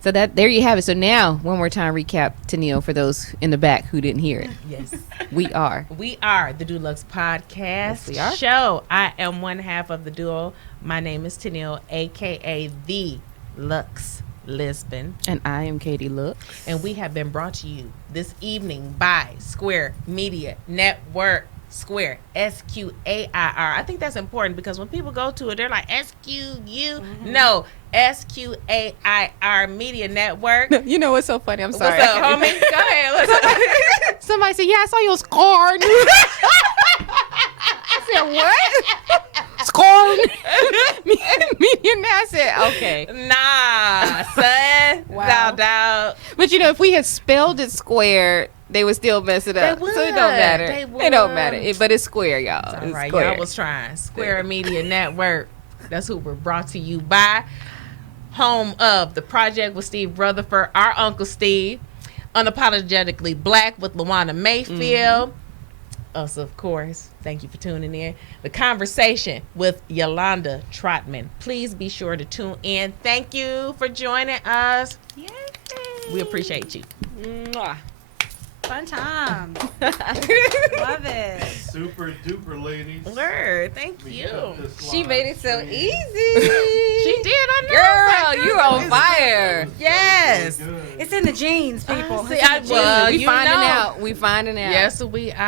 So there you have it. So now, one more time, recap to Neil for those in the back who didn't hear it. Yes. We are We are the DEUXLUXE podcast we are. show. I am one half of the duo. My name is Tennille, aka the Luxe Lisbon, and I am Katie Look. and we have been brought to you this evening by Square Media Network. Square, SQAIR. I think that's important because when people go to it, they're like SQU. No, SQAIR Media Network. You know what's so funny? I'm sorry. What's up, homie? Go ahead. What's up? Somebody said, "Yeah, I saw your scorn." I said, "What?" Scorn. Media. I said, "Okay." Nah, son. Wow. No doubt. But you know, if we had spelled it square, they would still mess it up. They would. So it don't matter. They It don't would. matter. But it's square, y'all. All It's right, square. y'all was trying. Square Media Network. That's who we're brought to you by. Home of The Project with Steve Rutherford, our Uncle Steve. Unapologetically Black with LaWanna Mayfield. Us, of course. Thank you for tuning in. The Conversation with Yolanda Trotman. Please be sure to tune in. Thank you for joining us. Yay. We appreciate you. Mwah. Fun times. Love it. Super duper, ladies. Word. Thank We you. cut this She live made it so stream. easy. She did. I know. Girl, you on It fire. was Yes. really good. It's in the jeans, people. See, It's in the well, we you finding know. out. We finding out. Yes, we are.